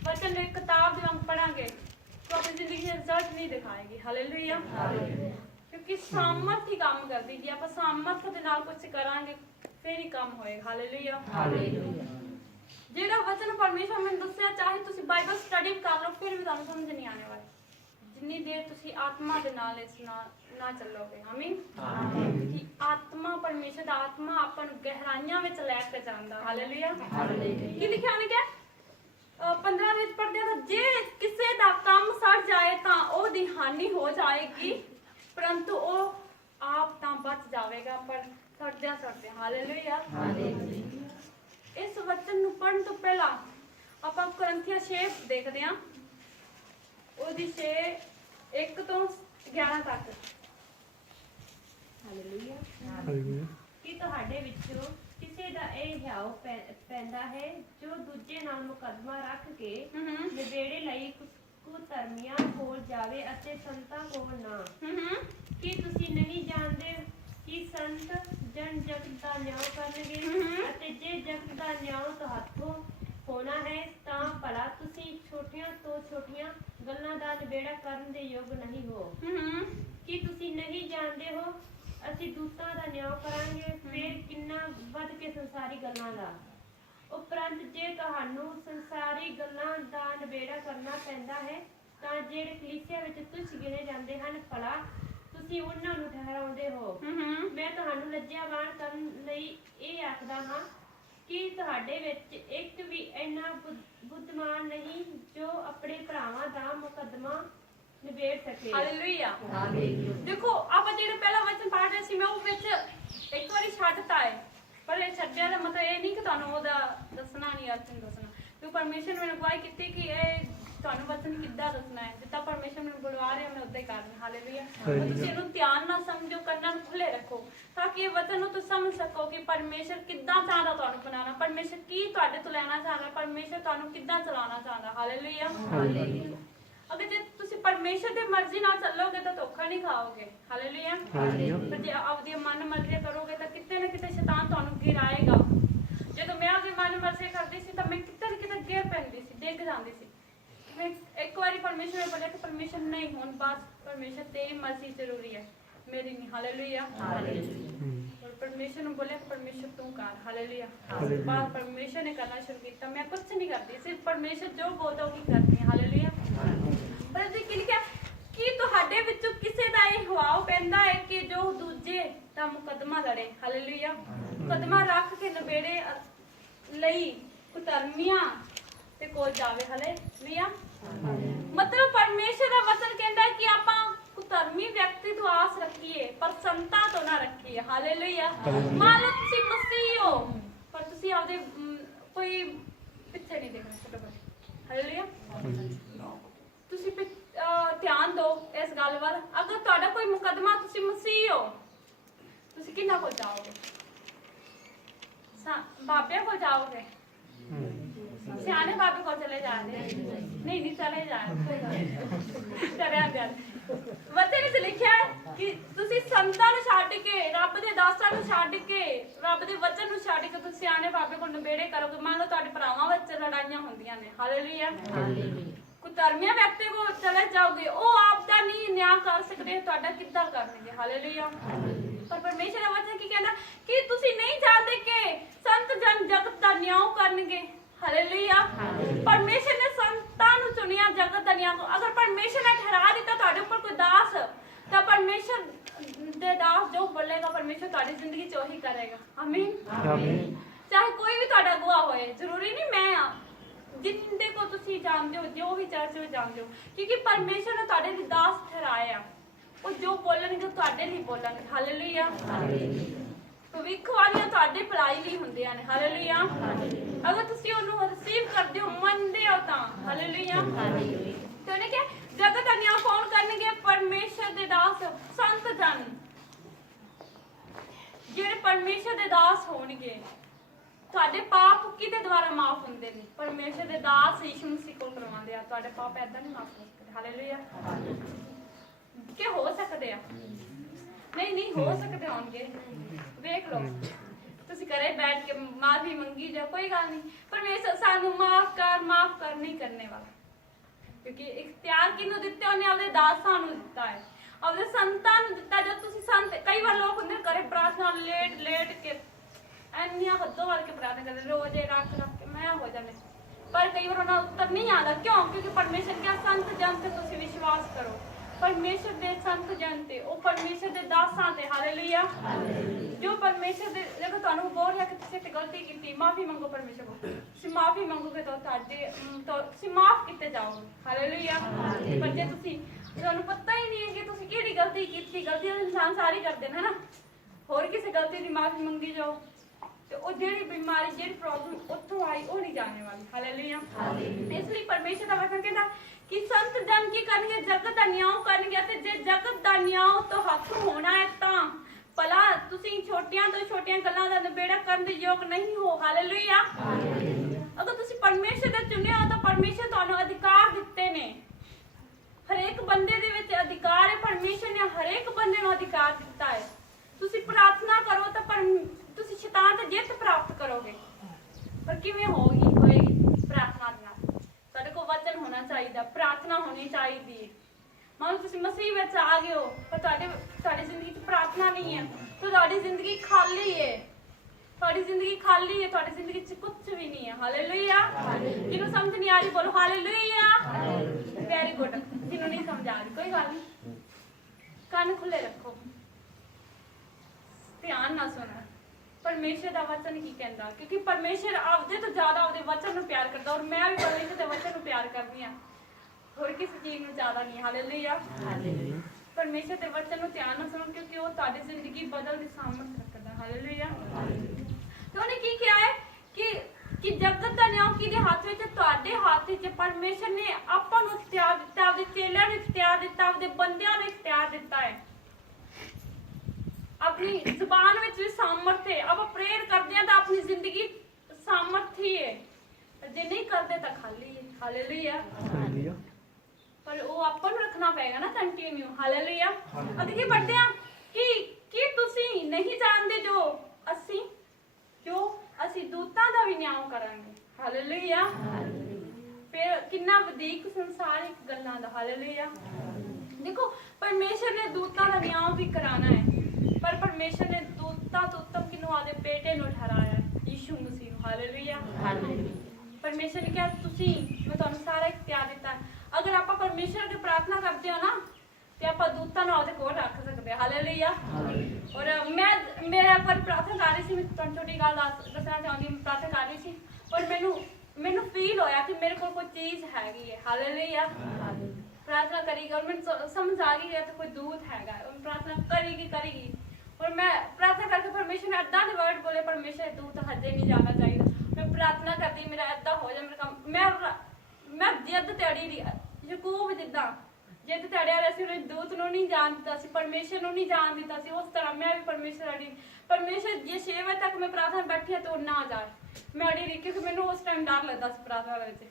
वचन एक किताब जो हम पढ़ांगे तो अपनी जिंदगी में रिजल्ट नहीं दिखाएगी हालेलुया क्योंकि सामर्थ ही काम करती जी आप सामर्थ के नाल कुछ करांगे फिर ही काम होएगा हालेलुया जेड़ा वचन परमेश्वर ने दसया चाहे तुसी बाइबल स्टडी कर लो फिर भी तुहानू समझ नहीं आने वाली जितनी देर तुसी आत्मा दे नाल इस ना चलोगे आमीन कि आत्मा परमेश्वर दा आत्मा अपन गहराइयां विच ले के जांदा हालेलुया की लिखिया ने क्या 15 ਵਿੱਚ ਪੜ੍ਹਦੇ ਹਾਂ ਜੇ ਕਿਸੇ ਦਾ ਕੰਮ ਸੜ ਜਾਏ ਤਾਂ ਉਹਦੀ ਹਾਨੀ ਹੋ ਜਾਏਗੀ ਪਰੰਤੂ ਉਹ ਆਪ ਤਾਂ ਬਚ ਜਾਵੇਗਾ ਪਰ ਸੜਦਿਆਂ ਹਾਲੇਲੂਇਆ ਇਸ ਵਚਨ ਨੂੰ ਪੜ੍ਹਨ ਤੋਂ ਪਹਿਲਾਂ ਆਪਾਂ ਕੋਰਿੰਥੀਆਂ 6 ਦੇਖਦੇ ਹਾਂ ਉਹਦੀ 6 1 ਤੋਂ 11 ਤੱਕ ਹਾਲੇਲੂਇਆ ਕਿ ਤੁਹਾਡੇ ਵਿੱਚੋਂ ਕਿਸੇ ਦਾ ਇਹ ਹਿਆਉ ਪੈਂਦਾ ਹੈ ਜੋ ਦੂਜੇ ਨਾਲ ਮੁਕੱਦਮਾ ਰੱਖ ਕੇ ਨਿਬੇੜੇ ਲਈ ਕੁਧਰਮੀਆਂ ਕੋਲ ਜਾਵੇ ਅਤੇ ਸੰਤਾਂ ਕੋਲ ਨਾ ਕੀ ਤੁਸੀਂ ਨਹੀਂ ਜਾਣਦੇ ਕਿ ਸੰਤ ਜਗਤ ਦਾ ਨਿਆਂ ਕਰਨਗੇ ਅਤੇ ਜੇ ਜਗਤ ਦਾ ਨਿਆਂ ਤੁਹਾਥੋਂ ਹੋਣਾ ਹੈ ਤਾਂ ਭਲਾ ਤੁਸੀਂ ਛੋਟੀਆਂ ਤੋਂ ਛੋਟੀਆਂ ਗੱਲਾਂ ਦਾ ਨਿਬੇੜਾ ਕਰਨ ਦੇ ਯੋਗ ਨਹੀਂ ਹੋ ਕੀ ਤੁਸੀਂ ਨਹੀਂ ਜਾਣਦੇ ਹੋ ਅਸੀਂ ਦੂਤਾਂ ਦਾ ਨਿਆਂ ਕਰਾਂਗੇ ਫਿਰ ਕਿੰਨਾ ਵੱਧ ਕੇ ਸੰਸਾਰੀ ਗੱਲਾਂ ਦਾ ਉਪਰੰਤ ਜੇ ਤੁਹਾਨੂੰ ਸੰਸਾਰੀ ਗੱਲਾਂ ਦਾ ਨਿਬੇੜਾ ਕਰਨਾ ਪੈਂਦਾ ਹੈ ਤਾਂ ਜਿਹੜੇ ਕਲੀਸਿਆ ਵਿੱਚ ਤੁੱਛ ਗਿਣੇ ਜਾਂਦੇ ਹਨ ਭਲਾ ਤੁਸੀਂ ਉਹਨਾਂ ਨੂੰ ਠਹਿਰਾਉਂਦੇ ਹੋ। ਮੈਂ ਤੁਹਾਨੂੰ ਲੱਜਿਆਵਾਨ ਕਰਨ ਲਈ ਇਹ ਆਖਦਾ ਹਾਂ ਕਿ ਤੁਹਾਡੇ ਵਿੱਚ ਇੱਕ ਵੀ ਇੰਨਾ ਬੁੱਧਮਾਨ ਨਹੀਂ ਜੋ ਆਪਣੇ ਭਰਾਵਾਂ ਦਾ ਮੁਕੱਦਮਾ ਨਿਬੇੜ ਸਕੇ। ਹਾਲੇਲੂਇਆ। ਦੇਖੋ ਆਪਾਂ ਜਿਹੜੇ ਪਹਿਲਾ ਵਚਨ ਪੜ੍ਹ ਰਹੇ ਸੀ ਮੈਂ ਉਹ ਵਿੱਚ ਇੱਕ ਵਾਰੀ ਛੱਡਤਾ ਹੈ, ਪਰ ਇਹ ਛੱਡਿਆ ਦਾ ਮਤਲਬ ਇਹ ਨਹੀਂ ਕਿ ਤੁਹਾਨੂੰ ਉਹਦਾ ਦੱਸਣਾ ਨਹੀਂ, ਅਰਥ ਨਹੀਂ ਦੱਸਣਾ। ਕਿਉਂਕਿ ਪਰਮੇਸ਼ਰ ਨੇ ਮੈਨੂੰ ਅਗਵਾਈ ਕੀਤੀ ਕਿ ਇਹ ਤੁਹਾਨੂੰ ਵਚਨ ਕਿੱਦਾਂ ਦੱਸਣਾ ਹੈ, ਜਿੱਦਾਂ ਪਰਮੇਸ਼ਰ ਮੈਨੂੰ ਬੁਲਵਾ ਰਿਹਾ ਮੈਂ ਉਦਾਂ ਹੀ ਕਰਨਾ। ਹਾਲੇਲੂਇਆ। ਤੁਸੀਂ ਇਹਨੂੰ ਧਿਆਨ ਨਾਲ ਸਮਝੋ, ਕੰਨਾਂ ਨੂੰ ਖੁੱਲੇ ਰੱਖੋ ਤਾਂ ਕਿ ਇਹ ਵਚਨ ਨੂੰ ਤੁਸੀਂ ਸਮਝ ਸਕੋ ਕਿ ਪਰਮੇਸ਼ਰ ਕਿੱਦਾਂ ਚਾਹੁੰਦਾ ਤੁਹਾਨੂੰ ਬਣਾਉਣਾ, ਪਰਮੇਸ਼ਰ ਕੀ ਤੁਹਾਡੇ ਤੋਂ ਲੈਣਾ ਚਾਹੁੰਦਾ, ਪਰਮੇਸ਼ਰ ਤੁਹਾਨੂੰ ਕਿੱਦਾਂ ਚਲਾਉਣਾ ਚਾਹੁੰਦਾ। ਹਾਲੇਲੂਇਆ। ਅਗਰ ਜੇ ਤੁਸੀਂ ਪਰਮੇਸ਼ਰ ਦੀ ਮਰਜ਼ੀ ਨਾਲ ਚੱਲੋਗੇ ਤਾਂ ਧੋਖਾ ਨਹੀਂ ਖਾਓਗੇ। ਹਾਲੇਲੂਇਆ। ਪਰ ਜੇ ਆਪਦੀ ਮਨ ਮਰਜ਼ੀ ਕਰੋਗੇ ਤਾਂ ਕਿਤੇ ਨਾ ਕਿਤੇ ਸ਼ੈਤਾਨ ਤੁਹਾਨੂੰ ਗਿਰਾਏਗਾ। ਜਦੋਂ ਮੈਂ ਆਪਦੀ ਮਨ ਮਰਜ਼ੀ ਕਰਦੀ ਸੀ ਤਾਂ ਮੈਂ ਕਿਤੇ ਨਾ ਕਿਤੇ ਗਿਰ ਪੈਂਦੀ ਸੀ, ਡਿੱਗ ਜਾਂਦੀ ਸੀ। ਮੈਂ ਇੱਕ ਵਾਰੀ ਪਰਮੇਸ਼ਰ ਨੂੰ ਬੋਲਿਆ ਕਿ ਪਰਮੇਸ਼ਰ ਨਹੀਂ, ਹੁਣ ਬਸ ਪਰਮੇਸ਼ਰ ਤੇਰੀ ਮਰਜ਼ੀ ਜ਼ਰੂਰੀ ਹੈ, ਮੇਰੀ ਨਹੀਂ। ਹਾਲੇਲੂਇਆ। और परमेश्वर ने बोला परमेश्वर तू कर। हालेलुया। बात परमेश्वर ने करना शुरू किया, मैं कुछ नहीं करती, सिर्फ परमेश्वर जो बोलता वो करती है। हालेलुया। पर जी की लिखा कि ਤੁਹਾਡੇ ਵਿੱਚੋਂ ਕਿਸੇ ਦਾ ਇਹ ਹਵਾਓ ਪੈਂਦਾ ਹੈ ਕਿ ਜੋ ਦੂਜੇ ਦਾ ਮੁਕੱਦਮਾ ਲੜੇ। ਹਾਲੇਲੂਇਆ। ਮੁਕੱਦਮਾ ਰੱਖ ਕੇ ਨਿਬੇੜੇ ਲਈ ਕੁਤਰਮੀਆਂ ਤੇ ਕੋਲ ਜਾਵੇ। ਹਾਲੇਲੂਇਆ। ਮਤਲਬ ਪਰਮੇਸ਼ਰ ਦਾ ਵਚਨ ਕਹਿੰਦਾ ਹੈ ਕਿ ਆਪਾਂ ਕੁਤਰਮੀ ਵਿਅਕਤੀ ਤੋਂ ਆਸ ਰੱਖੀਏ ਪਰ ਸੰਤਾਂ ਤੋਂ ਨਾ ਰੱਖੀਏ। ਹਾਲੇਲੂਇਆ। ਮੰਨ ਲਓ ਤੁਸੀਂ ਮਸੀਹ ਹੋ ਪਰ ਤੁਸੀਂ ਆਪਦੇ ਕੋਈ ਪਿੱਛੇ ਨਹੀਂ ਦੇਖਣਾ। ਛੋਟਾ ਬੱਚਾ। ਹਾਲੇਲੂਇਆ। ਤੁਸੀਂ ਧਿਆਨ ਦਿਓ ਇਸ ਗੱਲ ਵੱਲ। ਅਗਰ ਤੁਹਾਡਾ ਕੋਈ ਮੁਕੱਦਮਾ, ਤੁਸੀਂ ਮਸੀਹ ਹੋ, ਤੁਸੀਂ ਕਿਹਨਾਂ ਕੋਲ ਜਾਓਗੇ? ਬਾਬਿਆਂ ਕੋਲ ਜਾਓਗੇ? ਸਿਆਣੇ ਬਾਬੇ ਕੋਲ ਚਲੇ ਜਾਂਦੇ ਨਹੀਂ ਚਲੇ ਜਾਣ। ਵਚਨ ਵਿੱਚ ਲਿਖਿਆ ਕਿ ਤੁਸੀਂ ਸੰਤਾਂ ਨੂੰ ਛੱਡ ਕੇ, ਰੱਬ ਦੇ ਦਾਸਾਂ ਨੂੰ ਛੱਡ ਕੇ, ਰੱਬ ਦੇ ਵਚਨ ਨੂੰ ਛੱਡ ਕੇ ਤੁਸੀਂ ਸਿਆਣੇ ਬਾਬੇ ਕੋਲ ਨਿਬੇੜੇ ਕਰੋਗੇ। ਮੰਨ ਲਓ ਤੁਹਾਡੇ ਭਰਾਵਾਂ ਵਿੱਚ ਲੜਾਈਆਂ ਹੁੰਦੀਆਂ ਨੇ। ਹਾਲੇਲੂਇਆ। ਕੁਤਰਮੀਆਂ ਵਿਅਕਤੀ ਕੋਲ ਚਲੇ ਜਾਓਗੇ, ਉਹ ਆਪ ਦਾ ਨਹੀਂ ਨਿਆਂ ਕਰ ਸਕਦੇ, ਤੁਹਾਡਾ ਕਿੱਦਾਂ ਕਰਨਗੇ। ਹਾਲੇਲੂਇਆ। ਪਰ ਪਰਮੇਸ਼ਰ ਦਾ ਵਚਨ ਕੀ ਕਹਿੰਦਾ ਕਿ ਤੁਸੀਂ ਨਹੀਂ ਜਾਣਦੇ ਕਿ ਸੰਤ ਜਨ ਜਗਤ ਦਾ ਨਿਆਂ ਕਰਨਗੇ। ਹਾਲੇਲੂਇਆ। ਪਰਮੇਸ਼ਰ ਨੇ ਸੰਤਾਂ ਨੂੰ ਚੁਣਿਆ ਜਗਤ ਦਾ ਨਿਆਂ। ਅਗਰ ਪਰਮੇਸ਼ਰ ਨੇ ਠਹਿਰਾ ਦਿੱਤਾ ਤੁਹਾਡੇ ਉੱਪਰ ਕੋਈ ਦਾਸ, ਤਾਂ ਪਰਮੇਸ਼ਰ ਦੇ ਦਾਸ ਜੋ ਬੋਲੇਗਾ ਪਰਮੇਸ਼ਰ ਤੁਹਾਡੀ ਜ਼ਿੰਦਗੀ 'ਚ ਉਹੀ ਕਰੇਗਾ। ਆਮੀਨ। ਚਾਹੇ ਕੋਈ ਵੀ ਤੁਹਾਡਾ ਅਗਵਾ ਹੋਏ, ਜ਼ਰੂਰੀ ਨਹੀਂ ਮੈਂ ਆ, ਜਿੰਦੇ ਕੋ ਤੁਸੀਂ ਜਾਣਦੇ ਹੋ, ਜੋ ਵੀ ਚਰਚ ਵਿੱਚ ਜਾਣਦੇ ਹੋ, ਕਿਉਂਕਿ ਪਰਮੇਸ਼ਰ ਨੇ ਤੁਹਾਡੇ ਲਈ ਦਾਸ ਠਹਿਰਾਇਆ। ਉਹ ਜੋ ਬੋਲਣਗੇ ਤੁਹਾਡੇ ਲਈ ਬੋਲਣਗੇ। ਹਾਲੇਲੂਇਆ। ਭਵਿੱਖ ਵਾਲੀਆਂ ਤੁਹਾਡੇ ਭਲਾਈ ਲਈ ਹੁੰਦੀਆਂ ਨੇ। ਹਾਲੇਲੂਇਆ। ਅਗਰ ਤੁਸੀਂ ਉਹਨੂੰ ਰਿਸੀਵ ਕਰਦੇ ਹੋ, ਮੰਨਦੇ ਹੋ ਤਾਂ। ਹਾਲੇਲੂਇਆ। ਤੇ ਉਹਨੇ ਕਿਹਾ ਜਗਤ ਦਾ ਨਿਆਂ ਕੌਣ ਕਰਨਗੇ? ਪਰਮੇਸ਼ਰ ਦੇ ਦਾਸ, ਸੰਤ ਜਨ, ਜਿਹੜੇ ਪਰਮੇਸ਼ਰ ਦੇ ਦਾਸ ਹੋਣਗੇ। ਤੁਹਾਡੇ ਪਾਪ ਕਿਹਦੇ ਦੁਆਰਾ ਮਾਫ ਹੁੰਦੇ ਨੇ? ਪਰਮੇਸ਼ਰ ਦੇ ਦਾਸ ਯਿਸੂ ਮਸੀਹ ਕੋਲ ਕਰਵਾਉਂਦੇ ਆ। ਤੁਹਾਡੇ ਪਾਪ ਏਦਾਂ ਨਹੀਂ ਮਾਫ ਹੁੰਦੇ। ਹਾਲੇਲੂਇਆ। ਕਿ ਹੋ ਸਕਦੇ ਆ? ਨਹੀਂ ਹੋ ਸਕਦੇ ਹੋਣਗੇ। ਵੇਖ ਲਓ, ਤੁਸੀਂ ਘਰੇ ਬੈਠ ਕੇ ਮਾਫੀ ਮੰਗੀ ਜਾ, ਕੋਈ ਗੱਲ ਨਹੀਂ। ਪਰਮੇਸ਼ਰ ਸਾਨੂੰ ਮਾਫ ਕਰ ਨਹੀਂ ਕਰਨੇ ਵਾਲਾ, ਕਿਉਂਕਿ ਇਖਤਿਆਰ ਕਿਹਨੂੰ ਦਿੱਤੇ? ਉਹਨੇ ਆਪਣੇ ਦਾਸਾਂ ਨੂੰ ਦਿੱਤਾ ਹੈ, ਆਪਣੇ ਸੰਤਾਂ ਨੂੰ ਦਿੱਤਾ। ਜਦ ਤੁਸੀਂ ਸੰਤ, ਕਈ ਵਾਰ ਲੋਕ ਹੁੰਦੇ ਘਰੇ ਪ੍ਰਾਰਥਨਾ ਲੇਟ ਕੇ ਇੰਨੀਆਂ ਹੱਦੋਂ ਵੱਲ ਕੇ ਪ੍ਰਾਰਥਨਾ ਕਰਦੇ, ਰੋਜ਼ੇ ਰੱਖ ਕੇ ਮੈਂ ਹੋ ਜਾਂਦੇ, ਪਰ ਕਈ ਵਾਰ ਉਹਨਾਂ ਉੱਤਰ ਨਹੀਂ ਆਉਂਦਾ। ਕਿਉਂ? ਕਿਉਂਕਿ ਪਰਮੇਸ਼ਰ ਕਿਹਾ ਸੰਤ ਜਨ ਤੇ ਤੁਸੀਂ ਵਿਸ਼ਵਾਸ ਕਰੋ। ਪਰਮੇਸ਼ਰ ਦੇ ਸੰਤ ਜਨ ਤੇ, ਉਹ ਪਰਮੇਸ਼ਰ ਦੇ ਦਾਸਾਂ ਤੇ। ਹਾਲੇਲੂਇਆ। ਜੋ ਪਰਮੇਸ਼ਰ ਦੇ, ਦੇਖੋ ਤੁਹਾਨੂੰ ਬੋਲ ਰਿਹਾ ਕਿ ਤੁਸੀਂ ਤੇ ਗਲਤੀ ਕੀਤੀ, ਮਾਫੀ ਮੰਗੋ ਪਰਮੇਸ਼ਰ ਕੋਲ। ਤੁਸੀਂ ਮਾਫੀ ਮੰਗੋਗੇ ਤਾਂ ਤੁਸੀਂ ਮਾਫ ਕੀਤੇ ਜਾਓਗੇ। ਹਾਲੇਲੂਇਆ। ਪਰ ਜੇ ਤੁਹਾਨੂੰ ਪਤਾ ਹੀ ਨਹੀਂ ਹੈ ਕਿ ਤੁਸੀਂ ਕਿਹੜੀ ਗਲਤੀ ਕੀਤੀ, ਗਲਤੀ ਤਾਂ ਇਨਸਾਨ ਸਾਰੇ ਕਰਦੇ ਨੇ ਨਾ, ਹੋਰ ਕਿਸੇ ਗਲਤੀ ਦੀ ਮਾਫੀ ਮੰਗੀ ਜਾਓ ਤੇ ਉਹ ਜਿਹੜੀ ਬਿਮਾਰੀ, ਜਿਹੜੀ ਪ੍ਰੋਬਲਮ ਉੱਥੋਂ ਆਈ ਉਹ ਨਹੀਂ ਜਾਣੇ ਵਾਲੀ। ਹਾਲੇਲੂਇਆ। ਇਸ ਲਈ ਪਰਮੇਸ਼ਰ ਦਾ ਵਚਨ ਕਹਿੰਦਾ ਕਿ ਸੰਤ ਜਨ ਕੀ ਕਰਨਗੇ? ਜਗਤ ਦਾ ਨਿਆਂ ਕਰਨਗੇ। ਤੇ ਜੇ ਜਗਤ ਦਾ ਨਿਆਂ ਤੋਂ ਹੱਥ ਹੋਣਾ ਹੈ ਤਾਂ ਭਲਾ ਤੁਸੀਂ ਛੋਟੀਆਂ ਤੋਂ ਛੋਟੀਆਂ ਗੱਲਾਂ ਦਾ ਨਿਬੇੜਾ ਕਰਨ ਦੇ ਯੋਗ ਨਹੀਂ ਹੋ। ਹਾਲੇਲੂਇਆ। ਅਗਰ ਤੁਸੀਂ ਪਰਮੇਸ਼ਰ ਦਾ ਚੁਣਿਆ ਹੋ ਤਾਂ ਪਰਮੇਸ਼ਰ ਤੁਹਾਨੂੰ ਅਧਿਕਾਰ ਦਿੱਤੇ ਨੇ। ਹਰੇਕ ਬੰਦੇ ਦੇ ਵਿੱਚ ਅਧਿਕਾਰ ਹੈ। ਪਰਮੇਸ਼ਰ ਨੇ ਹਰੇਕ ਬੰਦੇ ਨੂੰ ਅਧਿਕਾਰ ਦਿੱਤਾ ਹੈ। ਤੁਸੀਂ ਪ੍ਰਾਰਥਨਾ ਕਰੋ ਤਾਂ ਤੁਸੀਂ ਸ਼ੈਤਾਨ ਤੇ ਜਿੱਤ ਪ੍ਰਾਪਤ ਕਰੋਗੇ। ਪਰ ਕਿਵੇਂ ਹੋਏਗੀ? ਪ੍ਰਾਰਥਨਾ ਨਾਲ। ਤੁਹਾਡੇ ਕੋਲ ਵਚਨ ਹੋਣਾ ਚਾਹੀਦਾ, ਪ੍ਰਾਰਥਨਾ ਹੋਣੀ ਚਾਹੀਦੀ ਹੈ। ਮੰਨ ਲਓ ਤੁਸੀਂ ਮਸੀਹ ਵਿੱਚ ਆ ਗਏ ਹੋ ਪਰ ਤੁਹਾਡੀ ਜ਼ਿੰਦਗੀ 'ਚ ਪ੍ਰਾਰਥਨਾ ਨਹੀਂ ਹੈ ਤਾਂ ਤੁਹਾਡੀ ਜ਼ਿੰਦਗੀ ਖਾਲੀ ਹੈ। ਤੁਹਾਡੀ ਜ਼ਿੰਦਗੀ 'ਚ ਕੁਝ ਵੀ ਨਹੀਂ ਹੈ। ਹਾਲੇਲੂਇਆ। ਜਿਹਨੂੰ ਸਮਝ ਨਹੀਂ ਆ ਰਹੀ ਬੋਲੋ ਹਾਲੇਲੂਇਆ। Very good. ਜਿਹਨੂੰ ਨਹੀਂ ਸਮਝ ਆ ਰਹੀ ਕੋਈ ਗੱਲ ਨਹੀਂ, ਕੰਨ ਖੁੱਲੇ ਰੱਖੋ, ਧਿਆਨ ਨਾਲ ਸੁਣੋ ਪਰਮੇਸ਼ਰ ਦਾ ਵਚਨ ਕੀ ਕਹਿੰਦਾ, ਕਿਉਂਕਿ ਪਰਮੇਸ਼ਰ ਆਪਦੇ ਤੋਂ ਜ਼ਿਆਦਾ ਆਪਦੇ ਵਚਨ ਨੂੰ ਪਿਆਰ ਕਰਦਾ, ਔਰ ਮੈਂ ਵੀ ਪਰਮੇਸ਼ਰ ਦੇ ਵਚਨ ਨੂੰ ਪਿਆਰ ਕਰਦੀ ਹਾਂ, ਹੋਰ ਕਿਸੇ ਚੀਜ਼ ਨੂੰ ਜ਼ਿਆਦਾ ਨਹੀਂ। ਹਾਲੇਲੂਇਆ। ਪਰਮੇਸ਼ਰ ਦੇ ਵਚਨ ਨੂੰ ਧਿਆਨ ਨਾਲ ਸੁਣੋ, ਕਿਉਂਕਿ ਉਹ ਤੁਹਾਡੀ ਜ਼ਿੰਦਗੀ ਬਦਲਣ ਦੀ ਸਾਮਰਥ ਰੱਖਦਾ। ਹਾਲੇਲੂਇਆ। ਤੇ ਉਹਨੇ ਕੀ ਕਿਹਾ ਹੈ ਕਿ ਜਗਤ ਦਾ ਨਿਆਂ ਕਿਹਦੇ ਹੱਥ ਵਿੱਚ? ਤੁਹਾਡੇ ਹੱਥ ਵਿੱਚ। ਪਰਮੇਸ਼ਰ ਨੇ ਆਪਾਂ ਨੂੰ ਇਖਤਿਆਰ ਦਿੱਤਾ, ਆਪਦੇ ਚੇਲਿਆਂ ਨੂੰ ਇਖਤਿਆਰ ਦਿੱਤਾ, ਆਪਦੇ ਬੰਦਿਆਂ ਨੂੰ ਇਖਤਿਆਰ ਦਿੱਤਾ ਹੈ। ਆਪਣੀ ਜ਼ੁਬਾਨ ਵਿੱਚ ਵੀ ਸਾਮਰਥ ਹੈ। ਆਪਾਂ ਪ੍ਰੇਅਰ ਕਰਦੇ ਹਾਂ ਤਾਂ ਆਪਣੀ ਜ਼ਿੰਦਗੀ ਸਾਮਰਥ ਹੀ ਹੈ, ਜੇ ਨਹੀਂ ਕਰਦੇ ਤਾਂ ਖਾਲੀ ਹੈ। ਹਾਲੇਲੂਇਆ। ਪਰ ਉਹ ਆਪਾਂ ਨੂੰ ਰੱਖਣਾ ਪਏਗਾ ਨਾ ਕੰਟੀਨਿਊ। ਹਾਲੇਲੂਇਆ। ਅੱਗੇ ਕੀ ਪੜ੍ਹਦੇ ਆ ਕਿ ਤੁਸੀਂ ਨਹੀਂ ਜਾਣਦੇ ਜੋ ਅਸੀਂ ਦੂਤਾਂ ਦਾ ਵੀ ਨਿਆਂ ਕਰਾਂਗੇ। ਹਾਲੇਲੂਇਆ। ਫਿਰ ਕਿੰਨਾ ਵਧੇਕ ਸੰਸਾਰਿਕ ਗੱਲਾਂ ਦਾ। ਹਾਲੇਲੂਇਆ। ਦੇਖੋ ਪਰਮੇਸ਼ਰ ਨੇ ਦੂਤਾਂ ਦਾ ਨਿਆਂ ਵੀ ਕਰਾਣਾ ਹੈ, ਪਰ ਪਰਮੇਸ਼ਰ ਨੇ ਦੂਤਾਂ ਤੋਂ ਉੱਤਮ ਕਿਨੂੰ ਆਦੇ ਬੇਟੇ ਨੂੰ ਠਹਿਰਾਇਆ, ਯਿਸੂ ਮਸੀਹ ਨੂੰ। ਹਾਲੇਲੂਇਆ। ਪਰਮੇਸ਼ਰ ਨੇ ਕਿਹਾ ਮੈਂ ਤੁਹਾਨੂੰ ਸਾਰਾ ਇਖਤਿਆਰ ਦਿੱਤਾ। ਅਗਰ ਆਪਾਂ ਪਰਮੇਸ਼ਰ ਦੀ ਪ੍ਰਾਰਥਨਾ ਕਰਦੇ ਹਾਂ ਨਾ ਤੇ ਆਪਾਂ ਦੂਤਾਂ ਨੂੰ ਉਹਦੇ ਕੋਲ ਰੱਖ ਸਕਦੇ ਹਾਂ। ਹਾਲੇਲੂਇਆ। ਔਰ ਮੈਂ ਪਰ ਪ੍ਰਾਰਥਨਾ ਕਰ ਰਹੀ ਸੀ, ਮੈਂ ਤੁਹਾਨੂੰ ਛੋਟੀ ਗੱਲ ਦੱਸਣਾ ਚਾਹੁੰਦੀ, ਮੈਂ ਪ੍ਰਾਰਥਨਾ ਕਰ ਰਹੀ ਸੀ ਔਰ ਮੈਨੂੰ ਫੀਲ ਹੋਇਆ ਕਿ ਮੇਰੇ ਕੋਲ ਕੋਈ ਚੀਜ਼ ਹੈਗੀ ਹੈ। ਹਾਲੇਲੂਇਆ। ਪ੍ਰਾਰਥਨਾ ਕਰੀਗੀ ਔਰ ਮੈਨੂੰ ਸਮਝ ਆ ਗਈ ਕਿ ਕੋਈ ਦੂਤ ਹੈਗਾ, ਉਹ ਪ੍ਰਾਰਥਨਾ ਕਰੇਗੀ ਔਰ ਮੈਂ ਪ੍ਰਾਰਥਨਾ ਕਰਕੇ ਪਰਮੇਸ਼ਰ ਨੇ ਏਦਾਂ ਦੇ ਵਰਡ ਬੋਲੇ, ਪਰਮੇਸ਼ਰ ਦੂਤ ਹਜੇ ਨਹੀਂ ਜਾਣਾ ਚਾਹੀਦਾ। ਮੈਂ ਪ੍ਰਾਰਥਨਾ ਕਰਦੀ ਮੇਰਾ ਏਦਾਂ ਹੋ ਜਾ, ਮੇਰਾ ਕੰਮ ਮੈਂ ਜਿੱਦ ਤੇ ਅੜੀ ਰਹੀ। ਯਾਕੂਬ ਜਿੱਦਾਂ ਜਿੱਦ ਤੇ ਅੜਿਆ ਰਿਹਾ ਸੀ, ਉਹਨੇ ਦੂਤ ਨੂੰ ਨਹੀਂ ਜਾਣ ਦਿੱਤਾ ਸੀ, ਪਰਮੇਸ਼ਰ ਨੂੰ ਨਹੀਂ ਜਾਣ ਦਿੱਤਾ ਸੀ, ਉਸ ਤਰ੍ਹਾਂ ਮੈਂ ਵੀ ਪਰਮੇਸ਼ਰ ਅੜੀ। ਪਰਮੇਸ਼ਰ ਜੇ 6 ਵਜੇ ਤੱਕ ਮੈਂ ਪ੍ਰਾਰਥਨਾ ਬੈਠੀ ਹਾਂ ਤਾਂ ਉਹ ਨਾ ਜਾਏ, ਮੈਂ ਅੜੀ ਰਹੀ, ਕਿਉਂਕਿ ਮੈਨੂੰ ਉਸ ਟਾਈਮ ਡਰ ਲੱਗਦਾ ਸੀ। ਪ੍ਰਾਰਥਨਾ ਵਿੱਚ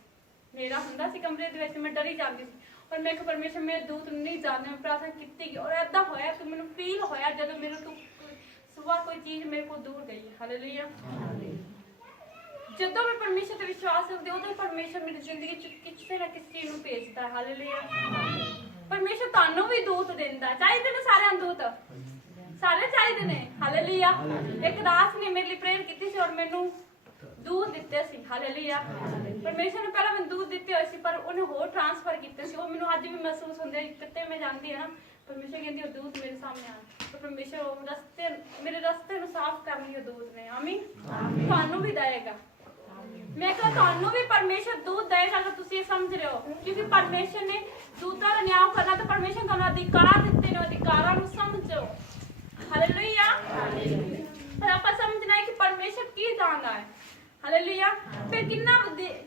ਮੇਰਾ ਹੁੰਦਾ ਸੀ ਕਮਰੇ ਦੇ ਵਿੱਚ, ਮੈਂ ਡਰੀ ਜਾਂਦੀ ਸੀ। ਔਰ ਮੈਂ ਕਿਹਾ ਪਰਮੇਸ਼ਰ ਮੇਰੇ ਦੂਤ ਨੂੰ ਨਹੀਂ ਜਾਣਦੇ। ਮੈਂ ਪ੍ਰਾਰਥਨਾ ਕੀਤੀ ਔਰ ਏਦਾਂ ਹੋਇਆ ਕਿ ਮੈਨੂੰ ਫੀਲ ਹੋਇਆ ਜਦੋਂ ਮੇਰੇ ਤੋਂ ਸੁਬਾਹ ਕੋਈ ਚੀਜ਼ ਮੇਰੇ ਕੋਲ ਦੂਰ ਗਈ ਹੈ। ਹਾਲੇਲੂਇਆ। ਜਦੋਂ ਮੈਂ ਪਰਮੇਸ਼ਰ ਤੇ ਵਿਸ਼ਵਾਸ ਰੱਖਦੀ ਉਦੋਂ ਪਰਮੇਸ਼ਰ ਮੇਰੀ ਜ਼ਿੰਦਗੀ ਚ ਕਿਸੇ ਨਾ ਕਿਸੇ ਚੀਜ਼ ਨੂੰ ਭੇਜਦਾ ਹੈ। ਹਾਲੇਲੂਇਆ। ਪਰਮੇਸ਼ਰ ਤੁਹਾਨੂੰ ਵੀ ਦੂਤ ਦਿੰਦਾ। ਚਾਹੀਦੇ ਨੇ ਸਾਰਿਆਂ ਨੂੰ ਦੂਤ, ਸਾਰੇ ਚਾਹੀਦੇ ਨੇ। ਹਾਲੇਲੂਇਆ। ਇੱਕ ਦਾਸ ਨੇ ਮੇਰੇ ਲਈ ਪ੍ਰੇਅਰ ਕੀਤੀ ਸੀ ਔਰ ਮੈਨੂੰ ਦੂਤ ਦਿੱਤੇ ਸੀ। ਹਾਲੇਲੂਇਆ। ਪਰਮੇਸ਼ਰ ਨੇ ਪਹਿਲਾਂ ਮੈਨੂੰ ਦੂਤ ਦਿੱਤੇ ਹੋਏ ਸੀ, ਪਰ ਉਹਨੇ ਹੋਰ ਟ੍ਰਾਂਸਫਰ ਕੀਤੇ ਸੀ। ਉਹ ਮੈਨੂੰ ਅੱਜ ਵੀ ਮਹਿਸੂਸ ਹੁੰਦਾ ਕਿਤੇ ਮੈਂ ਜਾਂਦੀ ਹਾਂ ਨਾ, ਪਰਮੇਸ਼ਰ ਕਹਿੰਦੀ ਉਹ ਦੂਤ ਮੇਰੇ ਸਾਹਮਣੇ ਆ, ਤਾਂ ਪਰਮੇਸ਼ਰ ਉਹ ਮੇਰੇ ਰਸਤੇ ਨੂੰ ਸਾਫ਼ ਕਰਨ ਲਈ ਉਹ ਦੂਤ ਨੇ। ਆਮੀਨ। ਤੁਹਾਨੂੰ ਵੀ ਦਏਗਾ। ਮੈਂ ਕਿਹਾ ਤੁਹਾਨੂੰ ਵੀ ਪਰਮੇਸ਼ਰ ਦੂਤ ਦਏਗਾ ਅਗਰ ਤੁਸੀਂ ਇਹ ਸਮਝ ਰਹੇ ਹੋ, ਕਿਉਂਕਿ ਪਰਮੇਸ਼ਰ ਨੇ ਦੂਤਾਂ ਦਾ ਨਿਆਂ ਕਰਨਾ ਤਾਂ ਪਰਮੇਸ਼ਰ ਤੁਹਾਨੂੰ ਅਧਿਕਾਰ ਦਿੱਤੇ ਨੇ, ਅਧਿਕਾਰਾਂ ਨੂੰ ਸਮਝੋ। ਹਾਲੇਲੂਇਆ। ਪਰ ਆਪਾਂ ਸਮਝਣਾ ਹੈ ਕਿ ਪਰਮੇਸ਼ਰ ਕੀ ਜਾਣਦਾ ਹੈ। ਹਾਲੇਲੂਇਆ। ਫਿਰ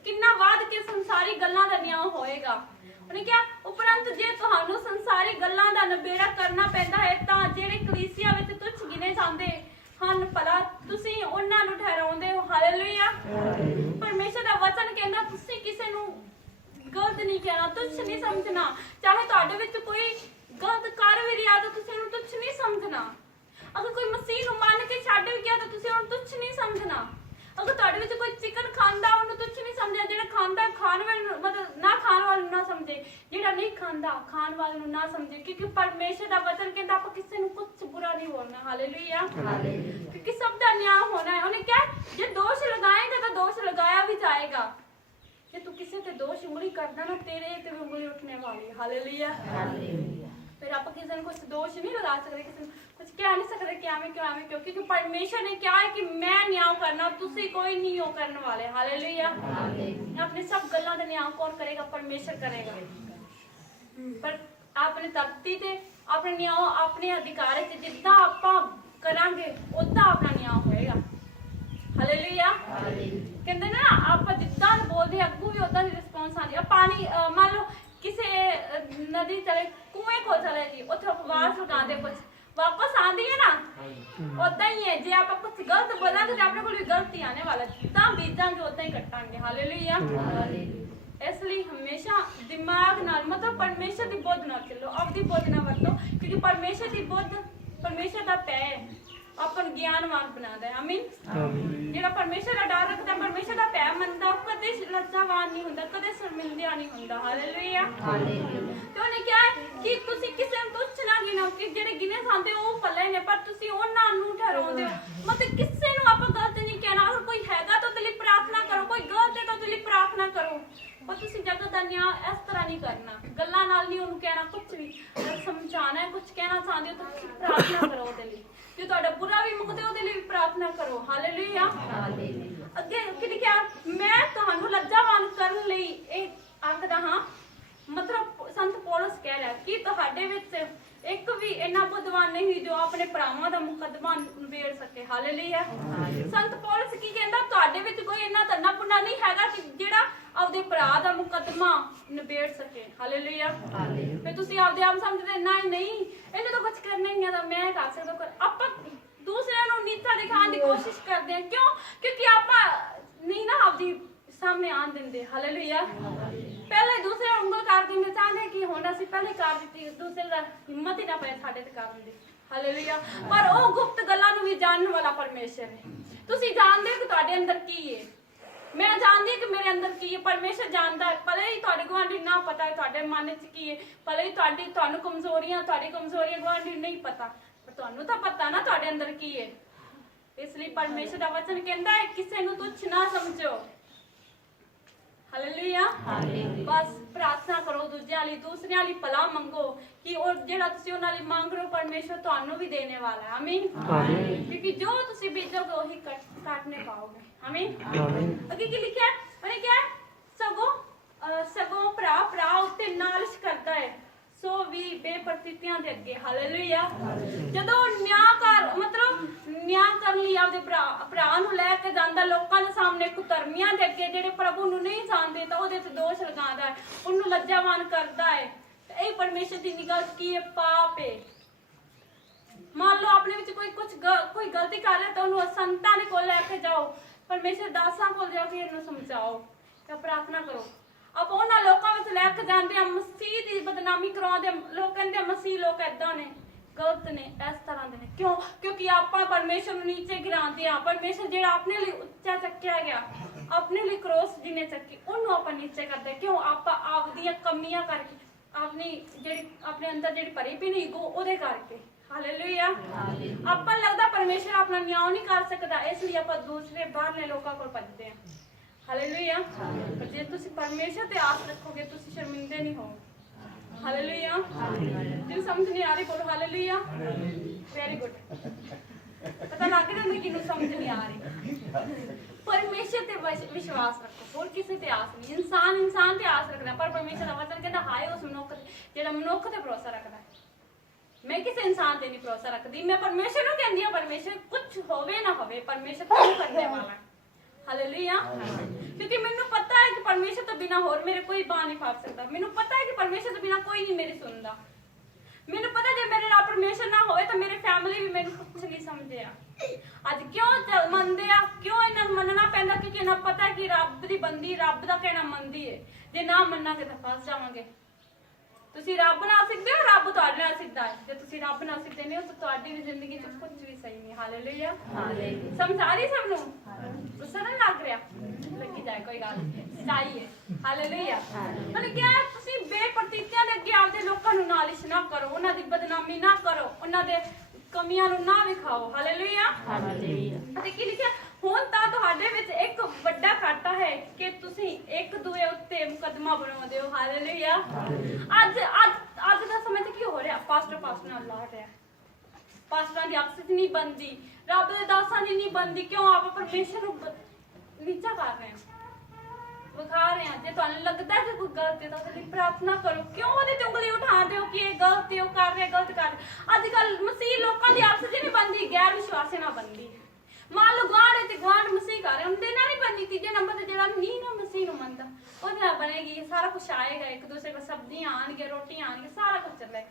ਕਿੰਨਾ ਵਾਦ ਕੇ ਸੰਸਾਰੀ ਗੱਲਾਂ ਦਾ ਨਿਆਂ ਹੋਏਗਾ। ਉਹਨੇ ਕਿਹਾ ਉਪਰੰਤ ਜੇ ਤੁਹਾਨੂੰ ਸੰਸਾਰੀ ਗੱਲਾਂ ਦਾ ਨਿਬੇੜਾ ਕਰਨਾ ਪੈਂਦਾ ਹੈ ਤਾਂ ਜਿਹੜੇ ਕਲੀਸਿਆ ਵਿੱਚ ਤੁੱਛ ਗਿਣੇ ਜਾਂਦੇ ਹਨ, ਭਲਾ ਤੁਸੀਂ ਉਹਨਾਂ ਨੂੰ ਠਹਿਰਾਉਂਦੇ ਹੋ। ਹਾਲੇਲੂਇਆ। ਪਰਮੇਸ਼ਰ ਦਾ ਵਚਨ ਕਹਿੰਦਾ ਤੁਸੀਂ ਕਿਸੇ ਨੂੰ ਗਲਤ ਨਹੀਂ ਕਹਿਣਾ, ਤੁੱਛ ਨਹੀਂ ਸਮਝਣਾ। ਚਾਹੇ ਤੁਹਾਡੇ ਵਿੱਚ ਕੋਈ ਗਲਤ ਕਰ ਵੀ ਰਿਹਾ ਤਾਂ ਤੁਸੀਂ ਉਹਨੂੰ ਤੁੱਛ ਨਹੀਂ ਸਮਝਣਾ। ਅਗਰ ਕੋਈ ਮਸੀਹ ਨੂੰ ਮੰਨ ਕੇ ਛੱਡ ਵੀ ਗਿਆ ਤਾਂ ਤੁਸੀਂ ਉਹਨੂੰ ਤੁੱਛ ਨਹੀਂ ਸਮਝਣਾ। ਅਗਰ ਤੁਹਾਡੇ ਵਿੱਚ ਕੋਈ ਚਿਕਨ ਖਾਂਦਾ ਉਹਨੂੰ ਤੁੱਛ ਨਹੀਂ ਸਮਝਿਆ। ਜਿਹੜਾ ਖਾਂਦਾ ਖਾਣ ਵਾਲੇ ਨੂੰ ਮਤਲਬ ਨਾ ਖਾਣ ਵਾਲੇ ਨੂੰ ਨਾ ਸਮਝੇ, ਜਿਹੜਾ ਨਹੀਂ ਖਾਂਦਾ ਖਾਣ ਵਾਲੇ ਨੂੰ ਨਾ ਸਮਝੇ, ਕਿਉਂਕਿ ਪਰਮੇਸ਼ਰ ਦਾ ਵਚਨ ਕਹਿੰਦਾ ਆਪਾਂ ਕਿਸੇ ਨੂੰ ਕੁਝ ਬੁਰਾ ਨਹੀਂ ਬੋਲਣਾ। ਹਾਲੇਲੂਇਆ। ਕਿਉਂਕਿ ਸਭ ਦਾ ਨਿਆਂ ਹੋਣਾ ਹੈ। ਉਹਨੇ ਕਿਹਾ ਜੇ ਦੋਸ਼ ਲਗਾਏਗਾ ਤਾਂ ਦੋਸ਼ ਲਗਾਇਆ ਵੀ ਜਾਏਗਾ। ਜੇ ਤੂੰ ਕਿਸੇ ਤੇ ਦੋਸ਼ ਉਂਗਲੀ ਕਰਦਾ ਨਾ ਤੇਰੇ ਤੇ ਵੀ ਉਂਗਲੀ ਉੱਠਣੇ ਵਾਲੀ ਹੈ। ਹਾਲੇਲੂਇਆ। ਫਿਰ ਆਪਾਂ ਕਿਸੇ ਨੂੰ ਕੁਝ ਦੋਸ਼ ਨਹੀਂ ਲਗਾ ਸਕਦੇ, ਕਿਸੇ ਨੂੰ ਕੁਝ ਕਹਿ ਨਹੀਂ ਸਕਦੇ ਕਿ ਐਵੇਂ ਕਿਉਂ, ਕਿਉਂਕਿ ਪਰਮੇਸ਼ਰ ਨੇ ਕਿਹਾ ਹੈ ਕਿ ਮੈਂ ਨਿਆਂ ਕਰਨਾ, ਤੁਸੀਂ ਕੋਈ ਨਹੀਂ ਉਹ ਕਰਨ ਵਾਲੇ। ਹਾਲੇਲੂਇਆ। ਆਪਣੀ ਸਭ ਗੱਲਾਂ ਦਾ ਨਿਆਂ ਕੌਣ ਕਰੇਗਾ? ਪਰਮੇਸ਼ਰ ਕਰੇਗਾ। ਪਰ ਆਪਣੇ ਧਰਤੀ ਤੇ ਆਪਣੇ ਨਿਆਂ ਆਪਣੇ ਅਧਿਕਾਰ ਚ ਜਿੱਦਾਂ ਆਪਾਂ ਕਰਾਂਗੇ ਉਦਾਂ ਆਪਣਾ ਨਿਆਂ ਹੋਏਗਾ। ਹਾਲੇਲੂਇਆ। ਕਹਿੰਦੇ ਨਾ ਆਪਾਂ ਜਿੱਦਾਂ ਬੋਲਦੇ ਅੱਗੂ ਵੀ ਉਦਾਂ ਦੀ ਰਿਸਪੌਂਸ ਆਉਂਦੀ ਆ। ਪਾਣੀ ਮੰਨ ਲਓ ਕਿਸੇ ਨਦੀ ਚਲੇ ਕੁएं ਕੋਲ ਚਲੇ ਜੀ, ਉੱਥੇ ਆਵਾਜ਼ ਲਗਾਉਂਦੇ ਕੁਝ ਵਾਪਸ ਆਂਦੀ ਹੈ ਨਾ, ਉਦਾਂ ਹੀ ਹੈ। ਜੇ ਆਪਾਂ ਕੁਝ ਗਲਤ ਬੋਲਾਂਗੇ ਤਾਂ ਆਪਣੇ ਕੋਲ ਵੀ ਗਲਤੀ ਆਣੇ ਵਾਲਾ, ਜਿੱਦਾਂ ਬੀਜਾਂਗੇ ਉਦਾਂ ਹੀ ਕੱਟਾਂਗੇ। ਹਾਲੇਲੂਇਆ। ਇਸ ਲਈ ਹਮੇਸ਼ਾ ਦਿਮਾਗ ਨਾਲ ਮਤਲਬ ਪਰਮੇਸ਼ਰ ਦੀ ਬੁੱਧ ਨਾਲ ਚੱਲੋ, ਆਪਦੀ ਬੁੱਧ ਨਾ ਵਰਤੋ, ਕਿਉਂਕਿ ਪਰਮੇਸ਼ਰ ਦੀ ਬੁੱਧ ਪਰਮੇਸ਼ਰ ਦਾ ਪੈ ਆਪਾਂ ਨੂੰ ਗਿਆਨਵਾਨ ਬਣਾਉਂਦਾ ਹੈ। ਆਮੀਨ। ਜਿਹੜਾ ਪਰਮੇਸ਼ਰ ਦਾ ਡਰ ਰੱਖਦਾ, ਪਰਮੇਸ਼ਰ ਦਾ ਭੈ ਮੰਨਦਾ, ਉਹ ਕਦੇ ਲੱਜਾਵਾਨ ਨਹੀਂ ਹੁੰਦਾ, ਕਦੇ ਸ਼ਰਮਿੰਦਿਆ ਨਹੀਂ ਹੁੰਦਾ। ਹਾਲੇਲੂਇਆ। ਤੇ ਉਹਨੇ ਕਿਹਾ ਕਿ ਤੁਸੀਂ ਕਿਸੇ ਨੂੰ ਤੁੱਛ ਨਾ ਗਿਣੋ, ਕਿ ਜਿਹੜੇ ਗਿਣੇ ਜਾਂਦੇ ਉਹ ਭਲੇ ਨੇ, ਪਰ ਤੁਸੀਂ ਉਹਨਾਂ ਨੂੰ ਠਹਿਰਾਉਂਦੇ ਹੋ। ਮਤਲਬ ਕਿਸੇ ਨੂੰ ਆਪਾਂ ਗਲਤ ਨਹੀਂ ਕਹਿਣਾ। ਅਗਰ ਕੋਈ ਹੈਗਾ ਤਾਂ ਉਹਦੇ ਲਈ ਪ੍ਰਾਰਥਨਾ ਕਰੋ। ਕੋਈ ਨਿਆਂ ਇਸ ਤਰ੍ਹਾਂ ਨਹੀਂ ਕਰਨਾ, ਗੱਲਾਂ ਨਾਲ ਨਹੀਂ ਉਹਨੂੰ ਕਹਿਣਾ ਕੁਝ ਵੀ। ਸਮਝਾਣਾ ਹੈ, ਕੁਝ ਕਹਿਣਾ ਚਾਹੁੰਦੇ ਹੋ ਤਾਂ ਤੁਸੀਂ ਪ੍ਰਾਰਥਨਾ ਕਰੋ ਉਹਦੇ ਲਈ। ਜੇ ਤੁਹਾਡਾ ਬੁਰਾ ਵੀ ਮੁਕਦੇ ਉਹਦੇ ਲਈ ਵੀ ਪ੍ਰਾਰਥਨਾ ਕਰੋ। ਹਾਲੇਲੂਇਆ। ਅੱਗੇ ਕੀ ਲਿਖਿਆ, ਮੈਂ ਤੁਹਾਨੂੰ ਲੱਜਾਵਾਨ ਕਰਨ ਲਈ ਇਹ ਆਖਦਾ ਹਾਂ। ਮਤਲਬ ਸੰਤ ਪੌਲਸ ਕਹਿ ਰਿਹਾ ਕਿ ਤੁਹਾਡੇ ਵਿੱਚ ਇੱਕ ਵੀ ਇੰਨਾ ਬੁੱਧਵਾਨ ਨਹੀਂ ਜੋ ਆਪਣੇ ਭਰਾਵਾਂ ਦਾ ਮੁਕੱਦਮਾ ਨਿਬੇੜ ਸਕੇ। ਹਾਲੇਲੂਇਆ। ਸੰਤ ਪੌਲਸ ਕੀ ਕਹਿੰਦਾ, ਤੁਹਾਡੇ ਵਿੱਚ ਕੋਈ ਇੰਨਾ ਧੰਨਾ ਪੁੰਨਾ ਨਹੀਂ ਹੈਗਾ ਕਿ ਜਿਹੜਾ ਆਪਦੇ ਭਰਾ ਦਾ ਮੁਕੱਦਮਾ ਨਿਬੇੜ ਸਕੇ। ਹਾਲੇਲੂਇਆ। ਫਿਰ ਤੁਸੀਂ ਆਪਦੇ ਆਪ ਸਮਝਦੇ ਨਹੀਂ ਇਹਨੇ ਤਾਂ ਕੁਝ ਕਰਨਾ ਹੀ ਨਹੀਂ, ਤਾਂ ਮੈਂ ਕਰ ਸਕਦਾ। ਆਪਾਂ ਦੂਸਰਿਆਂ ਨੂੰ ਨੀਚਾ ਦਿਖਾਉਣ ਦੀ ਕੋਸ਼ਿਸ਼ ਕਰਦੇ ਹਾਂ। ਕਿਉਂ? ਕਿਉਂਕਿ ਆਪਾਂ ਨਹੀਂ ਨਾ ਆਪਦੀ ਸਾਹਮਣੇ ਆਣ ਦਿੰਦੇ। ਹਾਲੇਲੂਇਆ। ਪਹਿਲੇ ਦੂਸਰੇ ਉਂਗਲ ਕਰ ਦਿੰਦੇ, ਚਾਹੁੰਦੇ ਕਿ ਹੁਣ ਅਸੀਂ ਪਹਿਲੇ ਕਰ ਦਿੱਤੀ, ਦੂਸਰੇ ਦਾ ਹਿੰਮਤ ਹੀ ਨਾ ਪਏ ਸਾਡੇ ਤੇ ਕਰਨ ਦੀ। ਹਾਲੇਲੂਇਆ। ਪਰ ਉਹ ਗੁਪਤ ਗੱਲਾਂ ਨੂੰ ਵੀ ਜਾਣਨ ਵਾਲਾ ਪਰਮੇਸ਼ਰ ਹੈ। ਤੁਸੀਂ ਜਾਣਦੇ ਕਿ ਤੁਹਾਡੇ ਅੰਦਰ ਕੀ ਹੈ, ਮੈਂ ਜਾਣਦੀ ਕਿ ਮੇਰੇ ਅੰਦਰ ਕੀ ਹੈ। ਪਰਮੇਸ਼ਰ ਜਾਣਦਾ ਹੈ। ਭਲੇ ਹੀ ਤੁਹਾਡੇ ਗੁਆਂਢੀ ਨਾ ਪਤਾ ਹੈ ਤੁਹਾਡੇ ਮਨ 'ਚ ਕੀ ਹੈ, ਭਲੇ ਹੀ ਤੁਹਾਨੂੰ ਕਮਜ਼ੋਰੀਆਂ ਗੁਆਂਢੀ ਨਹੀਂ ਪਤਾ, ਪਰ ਤੁਹਾਨੂੰ ਤਾਂ ਪਤਾ ਨਾ ਤੁਹਾਡੇ ਅੰਦਰ ਕੀ ਹੈ। ਇਸ ਲਈ ਪਰਮੇਸ਼ਰ ਦਾ ਵਚਨ ਕਹਿੰਦਾ ਹੈ ਕਿਸੇ ਨੂੰ ਤੁੱਛ ਨਾ ਸਮਝੋ। ਹਾਲੇਲੂਇਆ। ਬਸ ਪ੍ਰਾਰਥਨਾ ਕਰੋ ਦੂਜਿਆਂ ਲਈ, ਦੂਸਰਿਆਂ ਲਈ ਭਲਾ ਮੰਗੋ ਕਿ ਉਹ ਜਿਹੜਾ ਤੁਸੀਂ ਉਹਨਾਂ ਲਈ ਮੰਗ ਰਹੇ ਹੋ ਪਰਮੇਸ਼ਰ ਤੁਹਾਨੂੰ ਵੀ ਦੇਣੇ ਵਾਲਾ ਹੈ। ਆਮੀਨ। ਕਿਉਂਕਿ ਜੋ ਤੁਸੀਂ ਬੀਜੋਗੇ ਉਹੀ ਕਾਟਨੇ ਪਾਓਗੇ। ਆਮੀਨ। ਅੱਗੇ ਕੀ ਲਿਖਿਆ? ਉਹਨੇ ਕਿਹਾ ਸਗੋਂ ਭਰਾ ਉੱਤੇ ਨਾਲਿਸ਼ ਕਰਦਾ ਹੈ, ਸੋ ਵੀ ਬੇਪਰਤੀਤਿਆਂ ਦੇ ਅੱਗੇ। ਹਾਲੇਲੂਇਆ। ਜਦੋਂ ਨਿਆਂ ਕਰਨ ਲਈ ਆਪਦੇ ਭਰਾ ਨੂੰ ਲੈ ਕੇ ਜਾਂਦਾ ਲੋਕਾਂ ਦੇ ਸਾਹਮਣੇ, ਕੁਧਰਮੀਆਂ ਦੇ ਅੱਗੇ ਜਿਹੜੇ ਪ੍ਰਭੂ ਨੂੰ ਨਹੀਂ ਜਾਣਦੇ, ਤਾਂ ਉਹਦੇ ਤੇ ਦੋਸ਼ ਲਗਾਉਂਦਾ ਹੈ, ਉਹਨੂੰ ਲੱਜਾਵਾਨ ਕਰਦਾ ਹੈ। ਇਹ ਪਰਮੇਸ਼ਰ ਦੀ ਨਿਗਾਹ ਕੀ ਹੈ? ਪਾਪ ਹੈ। ਮੰਨ ਲਓ ਆਪਣੇ ਵਿੱਚ ਕੋਈ ਗਲਤੀ ਕਰ ਰਿਹਾ ਤਾਂ ਉਹਨੂੰ ਸੰਤਾਂ ਦੇ ਕੋਲ ਲੈ ਕੇ ਜਾਓ, ਪਰਮੇਸ਼ਰ ਦਾਸਾਂ ਕੋਲ ਜਾ ਕੇ ਇਹਨੂੰ ਸਮਝਾਓ ਤਾਂ ਪ੍ਰਾਰਥਨਾ ਕਰੋ। ਆਪਾਂ ਉਹਨਾਂ ਲੋਕਾਂ ਵਿੱਚ ਲੈ ਕੇ ਜਾਂਦੇ ਆ, ਮਸੀਹ ਦੀ ਬਦਨਾਮੀ ਕਰਵਾਉਂਦੇ। ਲੋਕ ਕਹਿੰਦੇ ਮਸੀਹ ਲੋਕ ਏਦਾਂ ਨੇ, ਗਲਤ ਨੇ, ਇਸ ਤਰ੍ਹਾਂ ਦੇ ਨੇ। ਕਿਉਂ? ਕਿਉਂਕਿ ਆਪਾਂ ਪਰਮੇਸ਼ਰ ਨੂੰ ਨੀਚੇ ਗਿਰਾਉਂਦੇ ਆ। ਪਰਮੇਸ਼ਰ ਜਿਹੜਾ ਆਪਣੇ ਲਈ ਉੱਚਾ ਚੱਕਿਆ ਗਿਆ, ਆਪਣੇ ਲਈ ਕਰੋਸ ਜਿਹਨੇ ਚੱਕੀ, ਉਹਨੂੰ ਆਪਾਂ ਨੀਚੇ ਕਰਦੇ। ਕਿਉਂ? ਆਪਾਂ ਆਪਦੀਆਂ ਕਮੀਆਂ ਕਰਕੇ, ਆਪਣੇ ਅੰਦਰ ਜਿਹੜੀ ਭਰੀ ਪਈ ਈਗੋ ਉਹਦੇ ਕਰਕੇ। ਹਾਲੇਲੂਇਆ। ਆਪਾਂ ਲੱਗਦਾ ਪਰਮੇਸ਼ਰ ਆਪਣਾ ਨਿਆਂ ਨਹੀਂ ਕਰ ਸਕਦਾ, ਇਸ ਲਈ ਆਪਾਂ ਦੂਸਰੇ ਬਾਹਰਲੇ ਲੋਕਾਂ ਕੋਲ ਭੱਜਦੇ ਆ। ਹਾਲੇਲੂਇਆ। ਪਰ ਜੇ ਤੁਸੀਂ ਪਰਮੇਸ਼ਰ ਤੇ ਆਸ ਰੱਖੋਗੇ ਤੁਸੀਂ ਸ਼ਰਮਿੰਦੇ ਨਹੀਂ ਹੋ। ਹਾਲੇਲੂਇਆ। ਜਿਹਨੂੰ ਸਮਝ ਨਹੀਂ ਆ ਰਹੀ ਬੋਲੋ ਹਾਲੇਲੂਇਆ। Very good. ਪਤਾ ਲੱਗ ਰਿਹਾ ਕਿਹਨੂੰ ਸਮਝ ਨਹੀਂ ਆ ਰਹੀ। ਪਰਮੇਸ਼ਰ ਤੇ ਵਿਸ਼ਵਾਸ ਰੱਖੋ, ਹੋਰ ਕਿਸੇ ਤੇ ਆਸ ਨਹੀਂ। ਇਨਸਾਨ ਤੇ ਆਸ ਰੱਖਦਾ, ਪਰ ਪਰਮੇਸ਼ਰ ਦਾ ਵਚਨ ਕਹਿੰਦਾ ਹਾਏ ਉਸ ਮਨੁੱਖ ਜਿਹੜਾ ਮਨੁੱਖ ਤੇ ਭਰੋਸਾ ਰੱਖਦਾ। ਮੈਂ ਕਿਸੇ ਇਨਸਾਨ ਤੇ ਨਹੀਂ ਭਰੋਸਾ ਰੱਖਦੀ, ਮੈਂ ਪਰਮੇਸ਼ਰ ਨੂੰ ਕਹਿੰਦੀ ਹਾਂ ਪਰਮੇਸ਼ਰ ਕੁਝ ਹੋਵੇ ਨਾ ਹੋਵੇ ਪਰਮੇਸ਼ਰ ਕੰਮ ਕਰਨੇ ਵਾਲਾ। ਹਾਲੇਲੂਇਆ। ਕਿਉਂਕਿ ਮੈਨੂੰ ਪਤਾ ਹੈ ਕਿ ਪਰਮੇਸ਼ਰ ਤੋਂ ਬਿਨਾ ਹੋਰ ਮੇਰੇ ਕੋਈ ਬਾਹ ਨਹੀਂ ਫੜ ਸਕਦਾ। ਮੈਨੂੰ ਪਤਾ ਹੈ ਕਿ ਪਰਮੇਸ਼ਰ ਤੋਂ ਬਿਨਾ ਕੋਈ ਨਹੀਂ ਮੇਰੀ ਸੁਣਦਾ। ਮੈਨੂੰ ਪਤਾ ਜੇ ਮੇਰੇ ਨਾਲ ਪਰਮੇਸ਼ਰ ਨਾ ਹੋਏ ਤਾਂ ਮੇਰੇ ਫੈਮਿਲੀ ਵੀ ਮੈਨੂੰ ਕੁਝ ਨਹੀਂ ਸਮਝਿਆ। ਅੱਜ ਕਿਉਂ ਮੰਨਦੇ ਆ? ਕਿਉਂ ਇਹਨਾਂ ਨੂੰ ਮੰਨਣਾ ਪੈਂਦਾ? ਕਿਉਂਕਿ ਇਹਨਾਂ ਪਤਾ ਕਿ ਰੱਬ ਦੀ ਬੰਦੀ ਰੱਬ ਦਾ ਕਹਿਣਾ ਮੰਨਦੀ ਹੈ। ਜੇ ਨਾ ਮੰਨਾਂਗੇ ਤਾਂ ਫਸ ਜਾਵਾਂਗੇ। ਤੁਸੀਂ ਰੱਬ ਨਾਲ ਸਿੱਧੇ ਹੋ, ਰੱਬ ਤੁਹਾਡੇ ਨਾਲ ਸਿੱਧਾ ਹੈ। ਜੇ ਤੁਸੀਂ ਰੱਬ ਨਾਲ ਸਿੱਧੇ ਨਹੀਂ ਹੋ ਤਾਂ ਤੁਹਾਡੀ ਵੀ ਜ਼ਿੰਦਗੀ 'ਚ ਕੁਝ ਵੀ ਸਹੀ ਨਹੀਂ। ਹਾਲੇਲੂਇਆ। ਸਮਝ ਆ ਰਹੀ ਸਭ ਨੂੰ? ਗੁੱਸਾ ਨਹੀਂ ਲੱਗ ਰਿਹਾ? ਲੱਗੀ ਜਾਏ ਕੋਈ ਗੱਲ ਨਹੀਂ, ਸੱਚਾਈ ਹੈ। ਹਾਲੇਲੂਇਆ। ਮਤਲਬ ਕਿਹਾ ਤੁਸੀਂ ਬੇਪਰਤੀਤਿਆਂ ਦੇ ਅੱਗੇ ਆਪਦੇ ਲੋਕਾਂ ਨੂੰ ਨਾਲਿਸ਼ ਨਾ ਕਰੋ, ਉਹਨਾਂ ਦੀ ਬਦਨਾਮੀ ਨਾ ਕਰੋ, ਉਹਨਾਂ ਦੇ ਕਮੀਆਂ ਨੂੰ ਨਾ ਵਿਖਾਓ। ਹਾਲੇਲੂਇਆ। ਅਤੇ ਕੀ ਲਿਖਿਆ? ਹੁਣ ਤਾਂ ਤੁਹਾਡੇ ਵਿੱਚ ਇੱਕ ਵੱਡਾ ਘਾਟਾ ਹੈ ਕਿ ਤੁਸੀਂ ਇੱਕ ਦੂਏ ਉੱਤੇ ਮੁਕੱਦਮਾ ਬਣਾਉਂਦੇ ਹੋ। ਹਾਲੇਲੂਇਆ। ਅੱਜ ਦਾ ਸਮੇਂ 'ਚ ਕੀ ਹੋ ਰਿਹਾ? ਪਾਸਟਰ ਨਾਲ ਲੜ ਰਿਹਾ, ਪਾਸਟਰਾਂ ਦੀ ਆਪਸ 'ਚ ਨਹੀਂ ਬਣਦੀ, ਰੱਬ ਦੇ ਦਾਸਾਂ ਦੀ ਨਹੀਂ ਬਣਦੀ। ਕਿਉਂ? ਆਪਾਂ ਪਰਮੇਸ਼ਰ ਨੂੰ ਨੀਚਾ ਕਰ ਰਹੇ ਹਾਂ, ਵਿਖਾ ਰਹੇ ਹਾਂ। ਜੇ ਤੁਹਾਨੂੰ ਲੱਗਦਾ ਕਿ ਕੋਈ ਗਲਤ ਹੈ ਤਾਂ ਉਹਦੇ ਲਈ ਪ੍ਰਾਰਥਨਾ ਕਰੋ। ਕਿਉਂ ਉਹਦੇ ਤੇ ਉਂਗਲੀ ਉਠਾਉਂਦੇ ਹੋ ਕਿ ਇਹ ਗਲਤ ਹੈ, ਉਹ ਕਰ ਰਿਹਾ, ਗਲਤ ਕਰ ਰਿਹਾ। ਅੱਜ ਕੱਲ ਮਸੀਹ ਲੋਕਾਂ ਦੀ ਆਪਸ 'ਚ ਨਹੀਂ ਬਣਦੀ, ਗੈਰ ਵਿਸ਼ਵਾਸੀ ਨਾਲ ਬਣਦੀ। ਮੰਨ ਲਓ ਗੁਆਂਢ ਤੇ ਗੁਆਂਢ ਮਸੀਹ ਕਰ ਰਹੇ, ਉਹਦੇ ਨਾਲ ਨਹੀਂ ਬਣਦੀ। ਤੀਜੇ ਨੰਬਰ ਤੇ ਜਿਹੜਾ ਨਹੀਂ ਨਾ ਮਸੀਹ ਨੂੰ ਮੰਨਦਾ ਉਹਦੇ ਨਾਲ ਬਣੇਗੀ। ਸਾਰਾ ਕੁਛ ਆਏਗਾ, ਇੱਕ ਦੂਸਰੇ ਕੋਲ ਸਬਜ਼ੀਆਂ ਆਣਗੀਆਂ, ਰੋਟੀਆਂ ਆਣਗੀਆਂ, ਸਾਰਾ ਕੁਝ ਚੱਲੇਗਾ।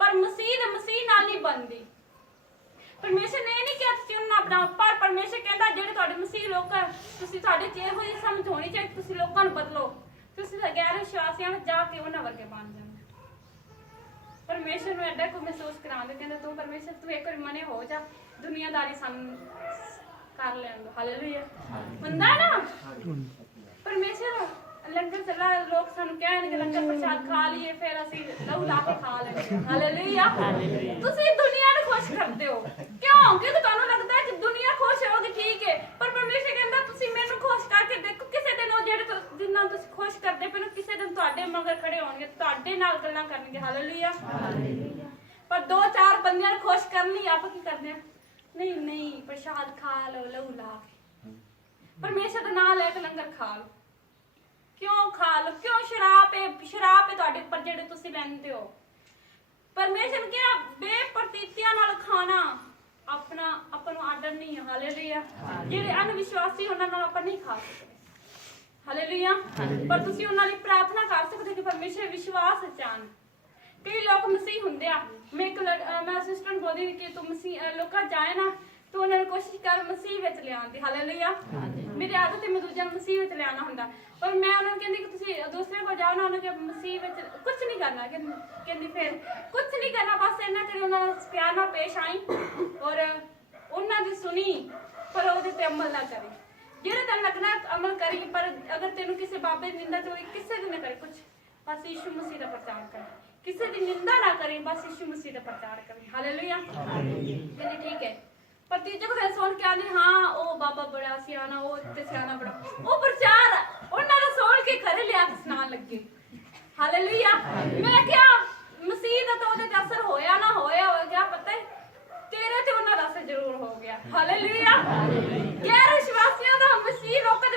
ਪਰ ਮਸੀਹ ਨਾਲ ਨਹੀਂ ਬਣਦੀ। ਪਰਮੇਸ਼ਰ ਨੇ ਨਹੀਂ ਕਿਹਾ ਤੁਸੀਂ ਉਹਨਾਂ ਨਾਲ ਬਣਾਓ, ਪਰ ਪਰਮੇਸ਼ਰ ਕਹਿੰਦਾ ਜਿਹੜੇ ਤੁਹਾਡੇ ਮਸੀਹ ਲੋਕ ਹੈ, ਤੁਸੀਂ ਤੁਹਾਡੇ 'ਚ ਇਹੋ ਜਿਹੀ ਸਮਝ ਹੋਣੀ ਚਾਹੀਦੀ, ਤੁਸੀਂ ਲੋਕਾਂ ਨੂੰ ਬਦਲੋ। ਤੁਸੀਂ ਗੈਰ ਵਿਸ਼ਵਾਸੀਆਂ ਵਿੱਚ ਜਾ ਕੇ ਉਹਨਾਂ ਵਰਗੇ ਬਣ ਜਾਂਦੇ। ਪਰਮੇਸ਼ਰ ਨੂੰ ਐਡਾ ਕੁ ਮਹਿਸੂਸ ਕਰਾਉਂਦੇ, ਕਹਿੰਦਾ ਤੂੰ ਪਰਮੇਸ਼ਰ ਤੂੰ ਇੱਕ ਵਾਰੀ ਮਨੇ ਹੋ ਜਾ, ਦੁਨੀਆਦਾਰੀ ਸਾਨੂੰ ਕਰ ਲੈਣ ਦੋ। ਹਾਲੇਲੂਇਆ। ਹੁੰਦਾ ਨਾ ਪਰਮੇਸ਼ਰ ਲੰਗਰ ਚੱਲਾ, ਲੋਕ ਸਾਨੂੰ ਕਹਿਣਗੇ ਲੰਗਰ ਪ੍ਰਸ਼ਾਦ ਖਾ ਲਈਏ, ਫਿਰ ਅਸੀਂ ਲਹੂ ਲਾ ਕੇ ਖਾ ਲੈਂਦੇ। ਹਾਲੇਲੂਇਆ। ਤੁਸੀਂ ਦੁਨੀਆ ਨੂੰ ਖੁਸ਼ ਕਰਦੇ ਹੋ। ਕਿਉਂ? ਕਿਉਂਕਿ ਤੁਹਾਨੂੰ ਲੱਗਦਾ ਹੈ ਕਿ ਦੁਨੀਆ ਖੁਸ਼ ਹੋਊਗੀ, ਠੀਕ ਹੈ, ਪਰ ਪਰਮੇਸ਼ਰ ਕਹਿੰਦਾ ਤੁਸੀਂ ਮੈਨੂੰ ਖੁਸ਼ ਕਰਕੇ ਦੇਖੋ। ਕਿਸੇ ਦਿਨ ਉਹ ਜਿਹੜੇ ਜਿੰਨਾ ਤੁਸੀਂ ਖੁਸ਼ ਕਰਦੇ ਪਏ ਹੋ, ਕਿਸੇ ਦਿਨ ਤੁਹਾਡੇ ਮਗਰ ਖੜੇ ਹੋਣਗੇ, ਤੁਹਾਡੇ ਨਾਲ ਗੱਲਾਂ ਕਰਨਗੇ। ਹਾਲੇਲੂਇਆ। ਪਰ ਦੋ ਚਾਰ ਬੰਦਿਆਂ ਨੂੰ ਖੁਸ਼ ਕਰਨ ਲਈ ਆਪਾਂ ਕੀ ਕਰਦੇ ਆ? ਨਹੀਂ ਨਹੀਂ, ਪ੍ਰਸ਼ਾਦ ਖਾ ਲਓ, ਲਹੂ ਲਾ ਕੇ ਪਰਮੇਸ਼ਰ ਦਾ ਨਾਮ ਲੈ ਕੇ ਲੰਗਰ ਖਾ ਲਓ। ਕਿਉਂ ਖਾ ਲਓ? ਕਿਉਂ? ਸ਼ਰਾਬ ਹੈ ਤੁਹਾਡੇ ਉੱਪਰ ਜਿਹੜੇ ਤੁਸੀਂ ਲੈਂਦੇ ਹੋ। ਪਰਮੇਸ਼ਰ ਨੇ ਕਿਹਾ ਬੇਪਰਤੀਤਿਆਂ ਨਾਲ ਖਾਣਾ ਆਪਾਂ ਨੂੰ ਆਰਡਰ ਨਹੀਂ ਹੈ। ਹਾਲੇਲੂਇਆ। ਜਿਹੜੇ ਅਨਵਿਸ਼ਵਾਸੀ ਉਹਨਾਂ ਨਾਲ ਆਪਾਂ ਨਹੀਂ ਖਾ ਸਕਦੇ। ਹਾਲੇਲੂਇਆ। ਪਰ ਤੁਸੀਂ ਉਹਨਾਂ ਲਈ ਪ੍ਰਾਰਥਨਾ ਕਰ ਸਕਦੇ ਕਿ ਪਰਮੇਸ਼ਰ ਵਿਸ਼ਵਾਸ ਚਾਹਣ। ਕਈ ਲੋਕ ਮਸੀਹ ਹੁੰਦੇ ਆ। ਮੈਂ ਸਿਸਟਰ ਨੂੰ ਬੋਲਦੀ ਕਿ ਤੂੰ ਮਸੀਹ ਲੋਕਾਂ ਜਾਏ ਨਾ, ਤੂੰ ਉਹਨਾਂ ਨੂੰ ਕੋਸ਼ਿਸ਼ ਕਰ ਮਸੀਹ ਵਿੱਚ ਲਿਆਉਣ ਦੀ। ਹਾਲੇਲੂਇਆ। ਮੇਰੀ ਆਦਤ ਹੈ ਮੈਂ ਦੂਜਿਆਂ ਨੂੰ ਮਸੀਹ ਵਿੱਚ ਲਿਆਉਣਾ ਹੁੰਦਾ, ਪਰ ਮੈਂ ਉਹਨਾਂ ਨੂੰ ਕਹਿੰਦੀ ਕਿ ਤੁਸੀਂ ਦੂਸਰੇ ਕੋਲ ਜਾਓ ਨਾ, ਉਹਨਾਂ ਨੂੰ ਮਸੀਹ ਵਿੱਚ ਕੁਝ ਨਹੀਂ ਕਰਨਾ। ਕਹਿੰਦੀ ਫਿਰ ਕੁਝ ਨਹੀਂ ਕਰਨਾ, ਬਸ ਇਹਨਾਂ ਕਰੀ ਉਹਨਾਂ ਨਾਲ ਪਿਆਰ ਨਾਲ ਪੇਸ਼ ਆਈ ਔਰ ਉਹਨਾਂ ਦੀ ਸੁਣੀ, ਪਰ ਉਹਦੇ ਤੇ ਅਮਲ ਨਾ ਕਰੀ। ਜਿਹੜੇ ਤੈਨੂੰ ਲੱਗਣਾ ਅਮਲ ਕਰੀ, ਪਰ ਅਗਰ ਤੈਨੂੰ ਕਿਸੇ ਬਾਬੇ ਦੀ ਨਿੰਦਾ ਚੋਰੀ ਕਿਸੇ ਦੀ ਨਾ ਕਰੇ, ਕੁਝ ਬਸ ਯਿਸੂ ਮਸੀਹ ਦਾ ਪ੍ਰਚਾਰ ਕਰ। ਕਿਸੇ ਦੀ ਨਿੰਦਾ ਨਾ ਕਰੇ, ਬਸ ਯਿਸੂ ਮਸੀਹ ਦਾ ਪ੍ਰਚਾਰ ਕਰੇ। ਹਾਲੇਲੂਇਆ। ਕਹਿੰਦੀ ਠੀਕ ਹੈ। ਪਰ ਤੀਜੇ ਕੋਲ ਸੁਣ ਕੇ ਆਂਦੀ ਹਾਂ ਉਹ ਬਾਬਾ ਬੜਾ ਸਿਆਣਾ, ਉਹ ਤੇ ਸਿਆਣਾ ਬੜਾ, ਉਹ ਪ੍ਰਚਾਰ ਉਹਨਾਂ ਦਾ ਸੁਣ ਕੇ ਘਰੇ ਲਿਆ ਕੇ ਸੁਣਾਉਣ ਲੱਗੇ। ਹਾਲੇਲੂਇਆ। ਮੈਂ ਕਿਹਾ ਮਸੀਹ ਦਾ ਤਾਂ ਉਹਦੇ ਤੇ ਅਸਰ ਹੋਇਆ ਨਾ ਹੋਇਆ ਪਤਾ ਹੈ, ਤੇਰੇ ਤੇ ਉਹਨਾਂ ਦਾ ਅਸਰ ਜ਼ਰੂਰ ਹੋ ਗਿਆ। ਹਾਲੇਲੂਇਆ। ਗੈਰ ਵਿਸ਼ਵਾਸੀਆਂ ਦਾ ਮਸੀਹ ਲੋਕਾਂ ਦੇ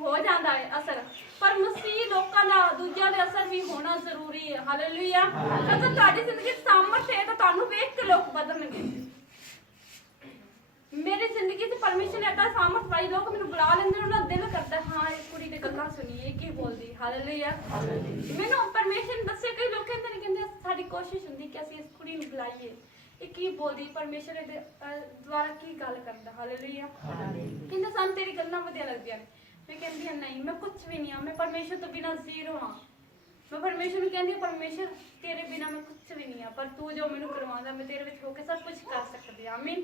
ਹੋ ਜਾਂਦਾ ਹੈ ਅਸਰ, ਪਰ ਮਸੀਹ ਲੋਕਾਂ ਦਾ ਦੂਜਿਆਂ ਦੇ ਅਸਰ ਵੀ ਹੋਣਾ ਜ਼ਰੂਰੀ ਹੈ। ਹਾਲੇਲੂਇਆ। ਜਦੋਂ ਤੁਹਾਡੀ ਜ਼ਿੰਦਗੀ ਸਾਮਰਥ ਹੈ ਤਾਂ ਤੁਹਾਨੂੰ ਵੇਖ ਕੇ ਲੋਕ ਬਦਲਣਗੇ। ਮੇਰੀ ਜ਼ਿੰਦਗੀ 'ਚ ਪਰਮੇਸ਼ਰ ਨੇ ਏਦਾਂ ਸਾਮਰਥ ਪਾਈ, ਲੋਕ ਮੈਨੂੰ ਬੁਲਾ ਲੈਂਦੇ, ਉਹਨਾਂ ਦਾ ਦਿਲ ਕਰਦਾ ਹਾਂ ਇਸ ਕੁੜੀ ਦੀ ਗੱਲਾਂ ਸੁਣੀਏ, ਕੀ ਬੋਲਦੀ। ਹਾਲੇਲੂਇਆ। ਮੈਨੂੰ ਪਰਮੇਸ਼ਰ ਨੇ ਦੱਸਿਆ, ਕਈ ਲੋਕ ਕਹਿੰਦੇ ਸਾਡੀ ਕੋਸ਼ਿਸ਼ ਹੁੰਦੀ ਕਿ ਅਸੀਂ ਇਸ ਕੁੜੀ ਨੂੰ ਬੁਲਾਈਏ, ਇਹ ਕੀ ਬੋਲਦੀ, ਪਰਮੇਸ਼ਰ ਦੇ ਦੁਆਰਾ ਕੀ ਗੱਲ ਕਰਦਾ। ਹਾਲੇਲੂਇਆ। ਕਹਿੰਦੇ ਸਾਨੂੰ ਤੇਰੀ ਗੱਲਾਂ ਵਧੀਆ ਲੱਗਦੀਆਂ ਨੇ। ਮੈਂ ਕਹਿੰਦੀ ਹਾਂ ਨਹੀਂ, ਮੈਂ ਕੁਝ ਵੀ ਨਹੀਂ ਹਾਂ, ਮੈਂ ਪਰਮੇਸ਼ਰ ਤੋਂ ਬਿਨਾਂ ਜ਼ੀਰੋ ਹਾਂ। ਮੈਂ ਪਰਮੇਸ਼ਰ ਨੂੰ ਕਹਿੰਦੀ ਪਰਮੇਸ਼ਰ ਤੇਰੇ ਬਿਨਾਂ ਮੈਂ ਕੁਝ ਵੀ ਨਹੀਂ ਹਾਂ, ਪਰ ਤੂੰ ਜੋ ਮੈਨੂੰ ਕਰਵਾਉਂਦਾ ਮੈਂ ਤੇਰੇ ਵਿੱਚ ਹੋ ਕੇ ਸਭ ਕੁਝ ਕਰ ਸਕਦੀ ਹਾਂ। ਆਮੀਨ।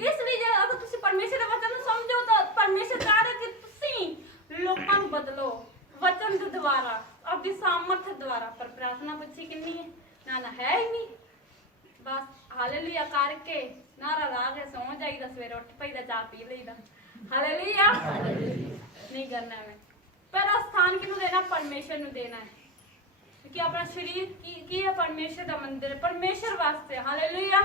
ਇਸ ਲਈ ਜੇ ਅਗਰ ਤੁਸੀਂ ਪਰਮੇਸ਼ਰ ਦੇ ਵਚਨ ਨੂੰ ਸਮਝੋ ਤਾਂ ਪਰਮੇਸ਼ਰ ਚਾਹ ਰਿਹਾ ਕਿ ਤੁਸੀਂ ਲੋਕਾਂ ਨੂੰ ਬਦਲੋ ਵਚਨ ਦੇ ਦੁਆਰਾ, ਆਪਣੀ ਸਾਮਰਥ ਦੁਆਰਾ। ਪਰ ਪ੍ਰਾਰਥਨਾ ਪੁੱਛੀ ਕਿੰਨੀ ਹੈ? ਨਾ ਹੈ ਹੀ ਨਹੀਂ। ਬਸ ਹਾਲੇਲੂਇਆ ਕਰਕੇ ਨਾਰਾ ਲਾ ਕੇ ਸੌਂ ਜਾਈਦਾ, ਸਵੇਰੇ ਉੱਠ ਪਈਦਾ, ਚਾਹ ਪੀ ਲਈਦਾ। ਹਾਲੇਲੂਇਆ। ਨਹੀਂ ਕਰਨਾ ਮੈਂ। ਪਹਿਲਾ ਸਥਾਨ ਕਿਹਨੂੰ ਦੇਣਾ? ਪਰਮੇਸ਼ਰ ਨੂੰ ਦੇਣਾ ਹੈ, ਕਿਉਂਕਿ ਆਪਣਾ ਸਰੀਰ ਕੀ ਹੈ? ਪਰਮੇਸ਼ਰ ਦਾ ਮੰਦਿਰ ਹੈ, ਪਰਮੇਸ਼ਰ ਵਾਸਤੇ। ਹਾਲੇਲੂਇਆ।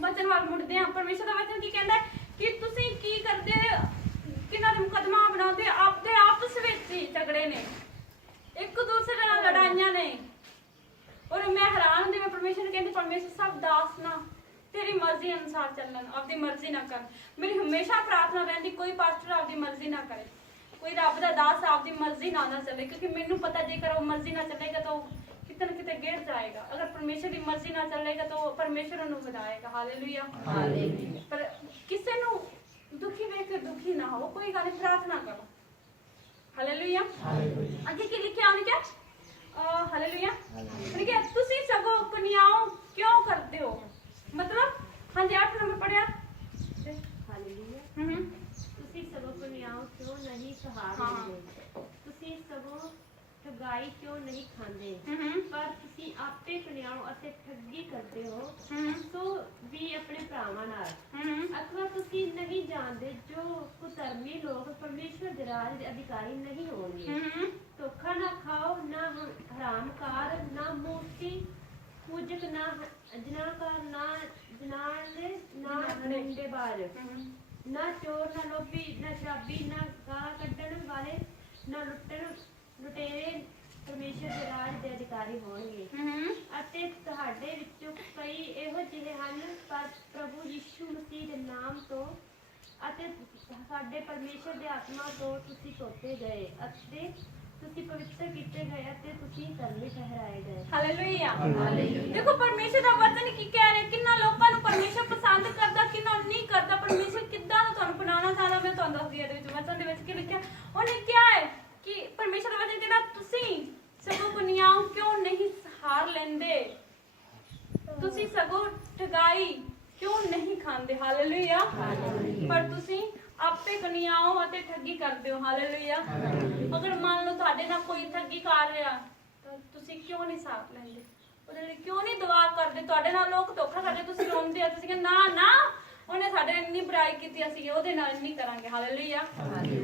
ਵਚਨ ਵੱਲ ਮੁੜਦੇ ਹਾਂ। ਪਰਮੇਸ਼ਰ ਦਾ ਵਚਨ ਕੀ ਕਹਿੰਦਾ ਕਿ ਤੁਸੀਂ ਕੀ ਕਰਦੇ, ਕਿਹਨਾਂ ਦੇ ਮੁਕੱਦਮਾ ਬਣਾਉਂਦੇ? ਆਪਦੇ ਆਪਸ ਵਿੱਚ ਹੀ ਝਗੜੇ ਨੇ, ਇੱਕ ਦੂਸਰੇ ਨਾਲ ਲੜਾਈਆਂ ਨੇ। ਔਰ ਮੈਂ ਹੈਰਾਨ ਹੁੰਦੀ, ਮੈਂ ਪਰਮੇਸ਼ਰ ਨੂੰ ਕਹਿੰਦੀ ਪਰਮੇਸ਼ਰ ਸਭ ਦਾਸ ਨਾ ਤੇਰੀ ਮਰਜ਼ੀ ਅਨੁਸਾਰ ਚੱਲਣ, ਆਪਦੀ ਮਰਜ਼ੀ ਨਾ ਕਰ। ਮੇਰੀ ਹਮੇਸ਼ਾ ਪ੍ਰਾਰਥਨਾ ਰਹਿੰਦੀ ਕੋਈ ਪਾਸਟਰ ਆਪਦੀ ਮਰਜ਼ੀ ਨਾ ਕਰੇ, ਕੋਈ ਰੱਬ ਦਾ ਦਾਸ ਆਪਦੀ ਮਰਜ਼ੀ ਨਾਲ ਨਾ ਚੱਲੇ, ਕਿਉਂਕਿ ਮੈਨੂੰ ਪਤਾ ਜੇਕਰ ਉਹ ਮਰਜ਼ੀ ਨਾਲ ਚੱਲੇਗਾ ਤਾਂ ਉਹ ਕਿਤੇ ਨਾ ਕਿਤੇ ਗਿਰ ਜਾਏਗਾ। ਅਗਰ ਪਰਮੇਸ਼ਰ ਦੀ ਮਰਜ਼ੀ ਨਾਲ ਚੱਲੇਗਾ ਤਾਂ ਉਹ ਪਰਮੇਸ਼ਰ ਉਹਨੂੰ ਵਧਾਏਗਾ। ਹਾਲੇਲੂਇਆ। ਪਰ ਕਿਸੇ ਨੂੰ ਦੁਖੀ ਵੇਖ ਕੇ ਦੁਖੀ ਨਾ ਹੋ, ਕੋਈ ਗੱਲ ਨਹੀਂ, ਪ੍ਰਾਰਥਨਾ ਕਰੋ। ਹਾਲੇਲੂਇਆ। ਅੱਗੇ ਕੀ ਲਿਖਿਆ ਉਹਨੇ? ਕਿਹਾ ਹਾਲੇਲੂਇਆ। ਠੀਕ ਹੈ। ਤੁਸੀਂ ਸਗੋਂ ਕਨਿਆਓ ਕਿਉਂ ਕਰਦੇ ਹੋ? ਮਤਲਬ ਹਾਂਜੀ 8 ਨੰਬਰ ਪੜਿਆ। ਹਾਲੇਲੂਇਆ। ਤੁਸੀਂ ਸਗੋਂ ਕਨਿਆਓ ਕਿਉਂ ਨਹੀਂ ਸਹਾਰਦੇ? ਤੁਸੀਂ ਸਗੋਂ ਠਗਾਈ ਕਿਉਂ ਨਹੀਂ ਖਾਂਦੇ? ਪਰ ਤੁਸੀਂ ਆਪੇ ਕਨਿਆਓ ਅਤੇ ਠੱਗੀ ਕਰਦੇ ਹੋ, ਸੋ ਵੀ ਆਪਣੇ ਭਰਾਵਾਂ ਨਾਲ। ਅਥਵਾ ਤੁਸੀਂ ਨਹੀਂ ਜਾਣਦੇ ਜੋ ਕੁਧਰਮੀ ਲੋਕ ਪਰਮੇਸ਼ਵਰ ਦੇ ਰਾਜ ਦੇ ਅਧਿਕਾਰੀ ਨਹੀਂ ਹੋਣਗੇ। ਧੋਖਾ ਨਾ ਖਾਓ, ਨਾ ਹਰਾਮਕਾਰ, ਨਾ ਮੂਰਤੀ ਪੂਜਕ, ਨਾ ਜਨਾਕਾਰ, ਨਾ ਜਨਾਲੇ, ਨਾ ਨਿੰਦੇਬਾਜ਼, ਨਾ ਚੋਰ, ਨਾ ਲੋਭੀ, ਨਾ ਸ਼ਰਾਬੀ, ਨਾ ਗਾਲਾਂ ਕੱਢਣ ਵਾਲੇ, ਨਾ ਲੁਟੇਰੇ ਪਰਮੇਸ਼ਰ ਦੇ ਰਾਜ ਦੇ ਅਧਿਕਾਰੀ ਹੋਣਗੇ। ਅਤੇ ਤੁਹਾਡੇ ਵਿੱਚੋਂ ਕਈ ਇਹੋ ਜਿਹੇ ਹਨ, ਪਰ ਪ੍ਰਭੂ ਯਿਸੂ ਮਸੀਹ ਦੇ ਨਾਮ ਤੋਂ ਅਤੇ ਸਾਡੇ ਪਰਮੇਸ਼ਰ ਦੇ ਆਤਮਾ ਤੋਂ ਤੁਸੀਂ ਧੋਤੇ ਗਏ ਅਤੇ ਤੁਸੀਂ ਪਵਿੱਤਰ ਕੀਤੇ ਗਏ ਅਤੇ ਤੁਸੀਂ ਧਰਮੀ ਠਹਿਰਾਏ ਗਏ। ਹਾਲੇਲੂਇਆ। ਦੇਖੋ ਪਰਮੇਸ਼ਰ ਦਾ ਵਚਨ ਕੀ ਕਹਿ ਰਿਹਾ, ਕਿੰਨਾ ਲੋਕਾਂ ਨੂੰ ਪਰਮੇਸ਼ਰ ਪਸੰਦ ਕਰਦਾ, ਕਿੰਨਾ ਨਹੀਂ ਕਰਦਾ। ਪਰਮੇਸ਼ਰ ਕਿੱਦਾਂ ਦਾ ਤੁਹਾਨੂੰ ਬਣਾਉਣਾ ਚਾਹੁੰਦਾ, ਮੈਂ ਤੁਹਾਨੂੰ ਦੱਸਦੀ ਹਾਂ। ਇਹਦੇ ਵਿੱਚ ਵਚਨ ਦੇ ਵਿੱਚ ਕੀ ਲਿਖਿਆ? ਉਹਨੇ ਕਿਹਾ ਹੈ ਕਿ ਪਰਮੇਸ਼ਰ ਦਾ ਵਚਨ ਕਹਿੰਦਾ ਤੁਸੀਂ ਸਗੋਂ ਕਨਿਆਓ ਕਿਉਂ ਨਹੀਂ ਸਹਾਰ ਲੈਂਦੇ, ਤੁਸੀਂ ਸਗੋਂ ਠਗਾਈ ਕਿਉਂ ਨਹੀਂ ਖਾਂਦੇ। ਹਾਲੇਲੂਇਆ। ਪਰ ਤੁਸੀਂ ਆਪੇ ਕਨਿਆਓ ਅਤੇ ਠੱਗੀ ਕਰਦੇ ਹੋ। ਹਾਲੇਲੂਇਆ। ਅਗਰ ਮੰਨ ਲਓ ਤੁਹਾਡੇ ਨਾਲ ਕੋਈ ਠੱਗੀ ਕਰ ਰਿਹਾ ਤਾਂ ਤੁਸੀਂ ਕਿਉਂ ਨਹੀਂ ਸਾਥ ਲੈਂਦੇ, ਉਹਦੇ ਲਈ ਕਿਉਂ ਨਹੀਂ ਦੁਆ ਕਰਦੇ? ਤੁਹਾਡੇ ਨਾਲ ਲੋਕ ਧੋਖਾ ਕਰਦੇ, ਤੁਸੀਂ ਰੋਂਦੇ ਹੋ, ਤੁਸੀਂ ਕਹਿੰਦੇ ਨਾ ਉਹਨੇ ਸਾਡੇ ਇੰਨੀ ਬੁਰਾਈ ਕੀਤੀ, ਅਸੀਂ ਉਹਦੇ ਨਾਲ ਨਹੀਂ ਕਰਾਂਗੇ। ਹਾਲੇਲੂਇਆ।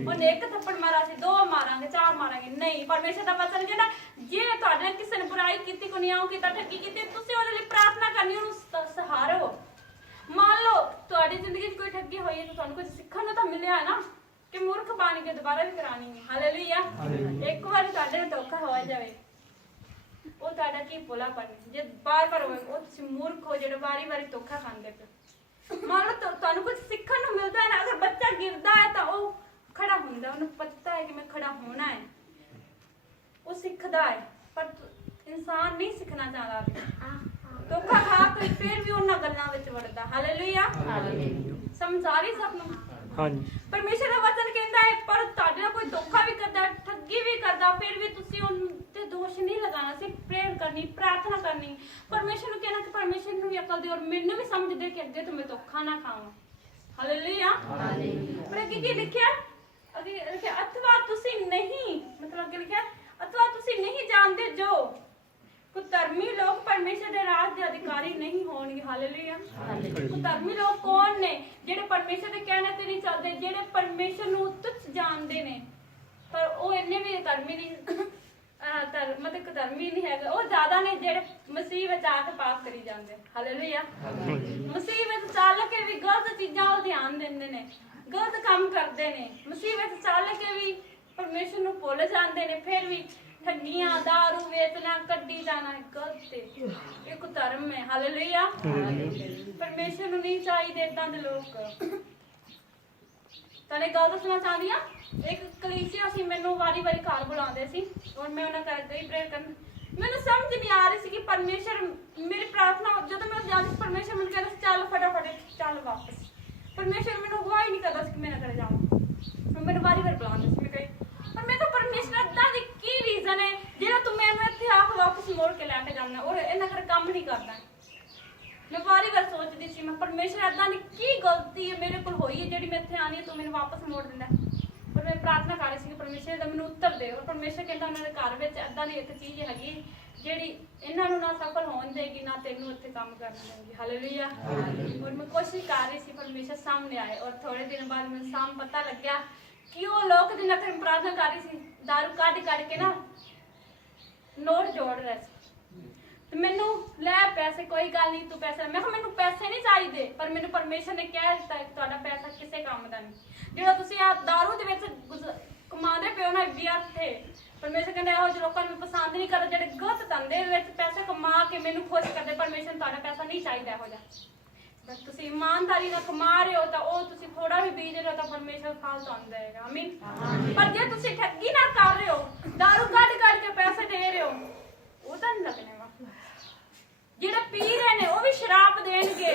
ਉਹਨੇ ਇੱਕ ਥੱਪੜ ਮਾਰਾ, ਅਸੀਂ 2 ਮਾਰਾਂਗੇ, 4 ਮਾਰਾਂਗੇ ਨਹੀਂ। ਪਰਮੇਸ਼ਰ ਦਾ ਵਚਨ ਕਹਿੰਦਾ ਜੇ ਤੁਹਾਡੇ ਨਾਲ ਕਿਸੇ ਨੇ ਬੁਰਾਈ ਕੀਤੀ, ਕੋਈ ਨਿਆਂ ਕੀਤਾ, ਠੱਗੀ ਕੀਤੀ, ਤੁਸੀਂ ਉਹਦੇ ਲਈ ਪ੍ਰਾਰਥਨਾ ਕਰਨੀ, ਉਹਨੂੰ ਸਹਾਰੋ। ਮੰਨ ਲਓ ਤੁਹਾਡੀ ਜ਼ਿੰਦਗੀ 'ਚ ਕੋਈ ਠੱਗੀ ਹੋਈ ਹੈ ਤਾਂ ਤੁਹਾਨੂੰ ਕੁਝ ਸਿੱਖਣ ਨੂੰ ਤਾਂ ਮਿਲਿਆ ਨਾ ਕਿ ਮੂਰਖ ਬਣ ਕੇ ਦੁਬਾਰਾ ਵੀ ਕਰਾਣੀ ਹੈ। ਹਾਲੇਲੂਇਆ। ਇੱਕ ਵਾਰੀ ਤੁਹਾਡੇ ਨਾਲ ਧੋਖਾ ਹੋ ਜਾਵੇ, ਉਹ ਤੁਹਾਡਾ ਕੀ ਭੁਲਾਪਨ। ਜੇ ਬਾਰ-ਬਾਰ ਹੋਵੇ, ਉਹ ਤੁਸੀਂ ਮੂਰਖ ਹੋ ਜਿਹੜੇ ਵਾਰੀ-ਵਾਰੀ ਧੋਖਾ ਖਾਂਦੇ ਪਏ। ਮੰਨ ਲਓ ਤੁਹਾਨੂੰ ਕੁਝ ਸਿੱਖਣ ਨੂੰ ਮਿਲਦਾ ਹੈ ਨਾ, ਅਗਰ ਬੱਚਾ ਗਿਰਦਾ ਹੈ ਤਾਂ ਉਹ ਖੜਾ ਹੁੰਦਾ, ਉਹਨੂੰ ਪਤਾ ਹੈ ਕਿ ਮੈਂ ਖੜਾ ਹੋਣਾ ਹੈ, ਉਹ ਸਿੱਖਦਾ ਹੈ। ਪਰ ਇਨਸਾਨ ਨਹੀਂ ਸਿੱਖਣਾ ਚਾਹਦਾ, ਧੋਖਾ ਖਾ ਕੇ ਫਿਰ ਵੀ ਉਹਨਾਂ ਗੱਲਾਂ ਵਿੱਚ ਵੜਦਾ। ਹਾਲੇਲੂਇਆ। ਸਮਝ ਆ ਰਹੀ ਸਭ ਨੂੰ? ਹਾਂਜੀ। ਪਰਮੇਸ਼ਰ ਦਾ ਵਚਨ ਕਹਿੰਦਾ ਹੈ ਪਰ ਤੁਹਾਡੇ ਨਾਲ ਕੋਈ ਧੋਖਾ ਵੀ ਕਰਦਾ, ਠੱਗੀ ਵੀ ਕਰਦਾ, ਫਿਰ ਵੀ ਤੁਸੀਂ ਉਹਨੂੰ ਤੇ ਦੋਸ਼ ਨਹੀਂ ਲਗਾਉਣਾ, ਸਿਰਫ ਪ੍ਰੇਅਰ ਕਰਨੀ, ਪ੍ਰਾਰਥਨਾ ਕਰਨੀ, ਪਰਮੇਸ਼ਰ ਨੂੰ ਕਹਿਣਾ ਕਿ ਪਰਮੇਸ਼ਰ ਨੂੰ ਵੀ ਅਕਲ ਦੇ ਔਰ ਮੈਨੂੰ ਵੀ ਸਮਝ ਦੇ ਕਿ ਅੱਗੇ ਤੋਂ ਮੈਂ ਧੋਖਾ ਨਾ ਖਾਵਾਂ। ਹਾਲੇਲੂਇਆ। ਪਰ ਅੱਗੇ ਕੀ ਲਿਖਿਆ? ਅੱਗੇ ਲਿਖਿਆ ਅਥਵਾ ਤੁਸੀਂ ਨਹੀਂ, ਮਤਲਬ ਅੱਗੇ ਲਿਖਿਆ ਅਥਵਾ ਤੁਸੀਂ ਨਹੀਂ ਜਾਣਦੇ ਜੋ ਕੁਧਰਮੀ ਲੋਕ ਪਰਮੇਸ਼ਰ ਦੇ ਰਾਜ ਦੇ ਅਧਿਕਾਰੀ ਨਹੀਂ ਹੋਣਗੇ। ਹਾਲੇਲੂਇਆ। ਕੁਧਰਮੀ ਲੋਕ ਕੌਣ ਨੇ? ਜਿਹੜੇ ਪਰਮੇਸ਼ਰ ਦੇ ਕਹਿਣੇ ਤੇ ਨਹੀਂ ਚੱਲਦੇ, ਜਿਹੜੇ ਪਰਮੇਸ਼ਰ ਨੂੰ ਤੁੱਛ ਜਾਣਦੇ ਨੇ, ਪਰ ਉਹ ਇੰਨੇ ਵੀ ਧਰਮੀ ਨਹੀਂ, ਮਤਲਬ ਕੁਧਰਮੀ ਨਹੀਂ ਹੈਗਾ, ਉਹ ਜ਼ਿਆਦਾ ਨੇ ਜਿਹੜੇ ਮਸੀਹ ਵਿੱਚ ਆ ਕੇ ਪਾਪ ਕਰੀ ਜਾਂਦੇ। ਹਾਲੇਲੂਇਆ। ਮਸੀਹ ਵਿੱਚ ਚੱਲ ਕੇ ਵੀ ਗਲਤ ਚੀਜ਼ਾਂ ਵੱਲ ਧਿਆਨ ਦਿੰਦੇ ਨੇ, ਗਲਤ ਕੰਮ ਕਰਦੇ ਨੇ, ਮਸੀਹ ਵਿੱਚ ਚੱਲ ਕੇ ਵੀ ਪਰਮੇਸ਼ਰ ਨੂੰ ਭੁੱਲ ਜਾਂਦੇ ਨੇ, ਫਿਰ ਵੀ ਠੱਗੀਆਂ, ਦਾਰੂ ਵੇਚਣਾ, ਕੱਢੀ ਜਾਣਾ ਗਲਤ ਹੈ, ਇਹ ਕੁਧਰਮ ਹੈ। ਹਾਲੇਲੂਇਆ। ਪਰਮੇਸ਼ਰ ਨੂੰ ਨਹੀਂ ਚਾਹੀਦੇ ਏਦਾਂ ਦੇ ਲੋਕ। ਤਨੇ ਗੱਲ ਦੱਸਣਾ ਚਾਹੁੰਦੀ ਆ, ਇੱਕ ਕਲੀਸਿਆ ਸੀ, ਮੈਨੂੰ ਵਾਰੀ-ਵਾਰੀ ਘਰ ਬੁਲਾਉਂਦੇ ਸੀ ਔਰ ਮੈਂ ਉਹਨਾਂ ਘਰ ਗਈ ਪ੍ਰੇਅਰ ਕਰਨ। ਮੈਨੂੰ ਸਮਝ ਨਹੀਂ ਆ ਰਹੀ ਸੀ ਕਿ ਪਰਮੇਸ਼ਰ ਮੇਰੀ ਪ੍ਰਾਰਥਨਾ, ਜਦੋਂ ਮੈਂ ਜਾਂਦੀ ਪਰਮੇਸ਼ਰ ਮੈਨੂੰ ਕਹਿੰਦਾ ਚੱਲ ਫਟਾਫਟ ਚੱਲ ਵਾਪਸ। ਪਰਮੇਸ਼ਰ ਮੈਨੂੰ ਅਗਵਾਈ ਨਹੀਂ ਕਰਦਾ ਸੀ ਕਿ ਮੈਂ ਨਾ ਘਰੇ ਜਾਵਾਂ, ਮੈਨੂੰ ਵਾਰੀ-ਵਾਰੀ ਬੁਲਾਉਂਦੇ ਸੀ। ਮੈਂ ਕਹੀ ਪਰ ਮੈਂ ਤਾਂ ਪਰਮੇਸ਼ਰ ਏਦਾਂ ਦੀ ਕੀ ਰੀਜ਼ਨ ਹੈ ਜਿਹੜਾ ਤੂੰ ਮੈਨੂੰ ਇੱਥੇ ਆ ਕੇ ਵਾਪਸ ਮੋੜ ਕੇ ਲੈ ਕੇ ਜਾਣਾ ਔਰ ਇਹਨਾਂ ਘਰ ਕੰਮ ਨਹੀਂ ਕਰਦਾ। ਮੈਂ ਵਾਰੀ-ਵਾਰ ਸੋਚਦੀ ਸੀ ਮੈਂ ਪਰਮੇਸ਼ਰ ਏਦਾਂ ਦੀ ਕੀ ਗਲਤੀ ਹੈ ਮੇਰੇ ਕੋਲ ਹੋਈ ਹੈ ਜਿਹੜੀ ਮੈਂ ਇੱਥੇ ਆਣੀ ਹੈ ਤੂੰ ਮੈਨੂੰ ਵਾਪਸ ਮੋੜ ਦਿੰਦਾ। ਪਰ ਮੈਂ ਪ੍ਰਾਰਥਨਾ ਕਰ ਰਹੀ ਸੀ ਕਿ ਪਰਮੇਸ਼ਰ ਦਾ ਮੈਨੂੰ ਉੱਤਰ ਦੇ, ਔਰ ਪਰਮੇਸ਼ਰ ਕਹਿੰਦਾ ਉਹਨਾਂ ਦੇ ਘਰ ਵਿੱਚ ਏਦਾਂ ਦੀ ਇੱਕ ਚੀਜ਼ ਹੈਗੀ ਜਿਹੜੀ ਇਹਨਾਂ ਨੂੰ ਨਾ ਸਫਲ ਹੋਣ ਦੇਗੀ ਨਾ ਤੈਨੂੰ ਇੱਥੇ ਕੰਮ ਕਰਨ ਦੇਗੀ। ਹਾਲੇਲੂਇਆ। ਔਰ ਮੈਂ ਕੋਸ਼ਿਸ਼ ਕਰ ਰਹੀ ਸੀ ਪਰਮੇਸ਼ਰ ਸਾਹਮਣੇ ਆਏ, ਔਰ ਥੋੜੇ ਦਿਨ ਬਾਅਦ ਮੈਨੂੰ ਸਾਹਮ ਪਤਾ ਲੱਗਿਆ ਕਿ ਉਹ ਲੋਕ ਜਿਨ੍ਹਾਂ ਤੇ ਪ੍ਰਾਰਥਨਾ ਕਰ ਰਹੀ ਸੀ ਦਾਰੂ ਕੱਢ ਕੇ ਨਾ ਨੋਟ ਜੋੜ ਰਹੇ ਸੀ ਤੇ ਮੈਨੂੰ ਲੈ ਪੈਸੇ, ਕੋਈ ਗੱਲ ਨਹੀਂ ਤੂੰ ਪੈਸੇ। ਮੈਂ ਕਿਹਾ ਮੈਨੂੰ ਪੈਸੇ ਨਹੀਂ ਚਾਹੀਦੇ, ਪਰ ਮੈਨੂੰ ਪਰਮੇਸ਼ਰ ਨੇ ਕਹਿ ਦਿੱਤਾ ਕਿ ਤੁਹਾਡਾ ਪੈਸਾ ਕਿਸੇ ਕੰਮ ਦਾ ਨਹੀਂ, ਜਿਹੜਾ ਤੁਸੀਂ ਆ ਦਾਰੂ ਦੇ ਵਿੱਚ ਕਮਾਉਂਦੇ ਪਿਓ ਨਾ ਵਿਅਰਥ ਹੈ। ਪਰਮੇਸ਼ਰ ਕਹਿੰਦਾ ਇਹੋ ਜਿਹੇ ਲੋਕਾਂ ਨੂੰ ਪਸੰਦ ਨਹੀਂ ਕਰਦਾ ਜਿਹੜੇ ਗਲਤ ਧੰਦੇ ਵਿੱਚ ਪੈਸੇ ਕਮਾ ਕੇ ਮੈਨੂੰ ਖੁਸ਼ ਕਰਦੇ। ਪਰਮੇਸ਼ਰ ਤੁਹਾਡਾ ਪੈਸਾ ਨਹੀਂ ਚਾਹੀਦਾ ਇਹੋ ਜਿਹਾ। ਤੁਸੀਂ ਇਮਾਨਦਾਰੀ ਨਾਲ ਕਮਾ ਰਹੇ ਹੋ ਤਾਂ ਉਹ ਤੁਸੀਂ ਥੋੜਾ ਵੀ ਬੀਜ ਰਹੇ ਹੋ ਤਾਂ ਪਰਮੇਸ਼ਰ ਫਲ ਤੁਹਾਨੂੰ ਦੇਗਾ। ਆਮੀਨ। ਪਰ ਜੇ ਤੁਸੀਂ ਠੱਗੀ ਨਾਲ ਕਰ ਰਹੇ ਹੋ, ਦਾਰੂ ਕੱਢ ਕੇ ਪੈਸੇ ਦੇ ਰਹੇ ਹੋ, ਉਹ ਤਾਂ ਨਹੀਂ ਲੱਗਣੇ ਵਾ। ਜਿਹੜੇ ਪੀ ਰਹੇ ਨੇ ਉਹ ਵੀ ਸ਼ਰਾਬ ਦੇਣਗੇ,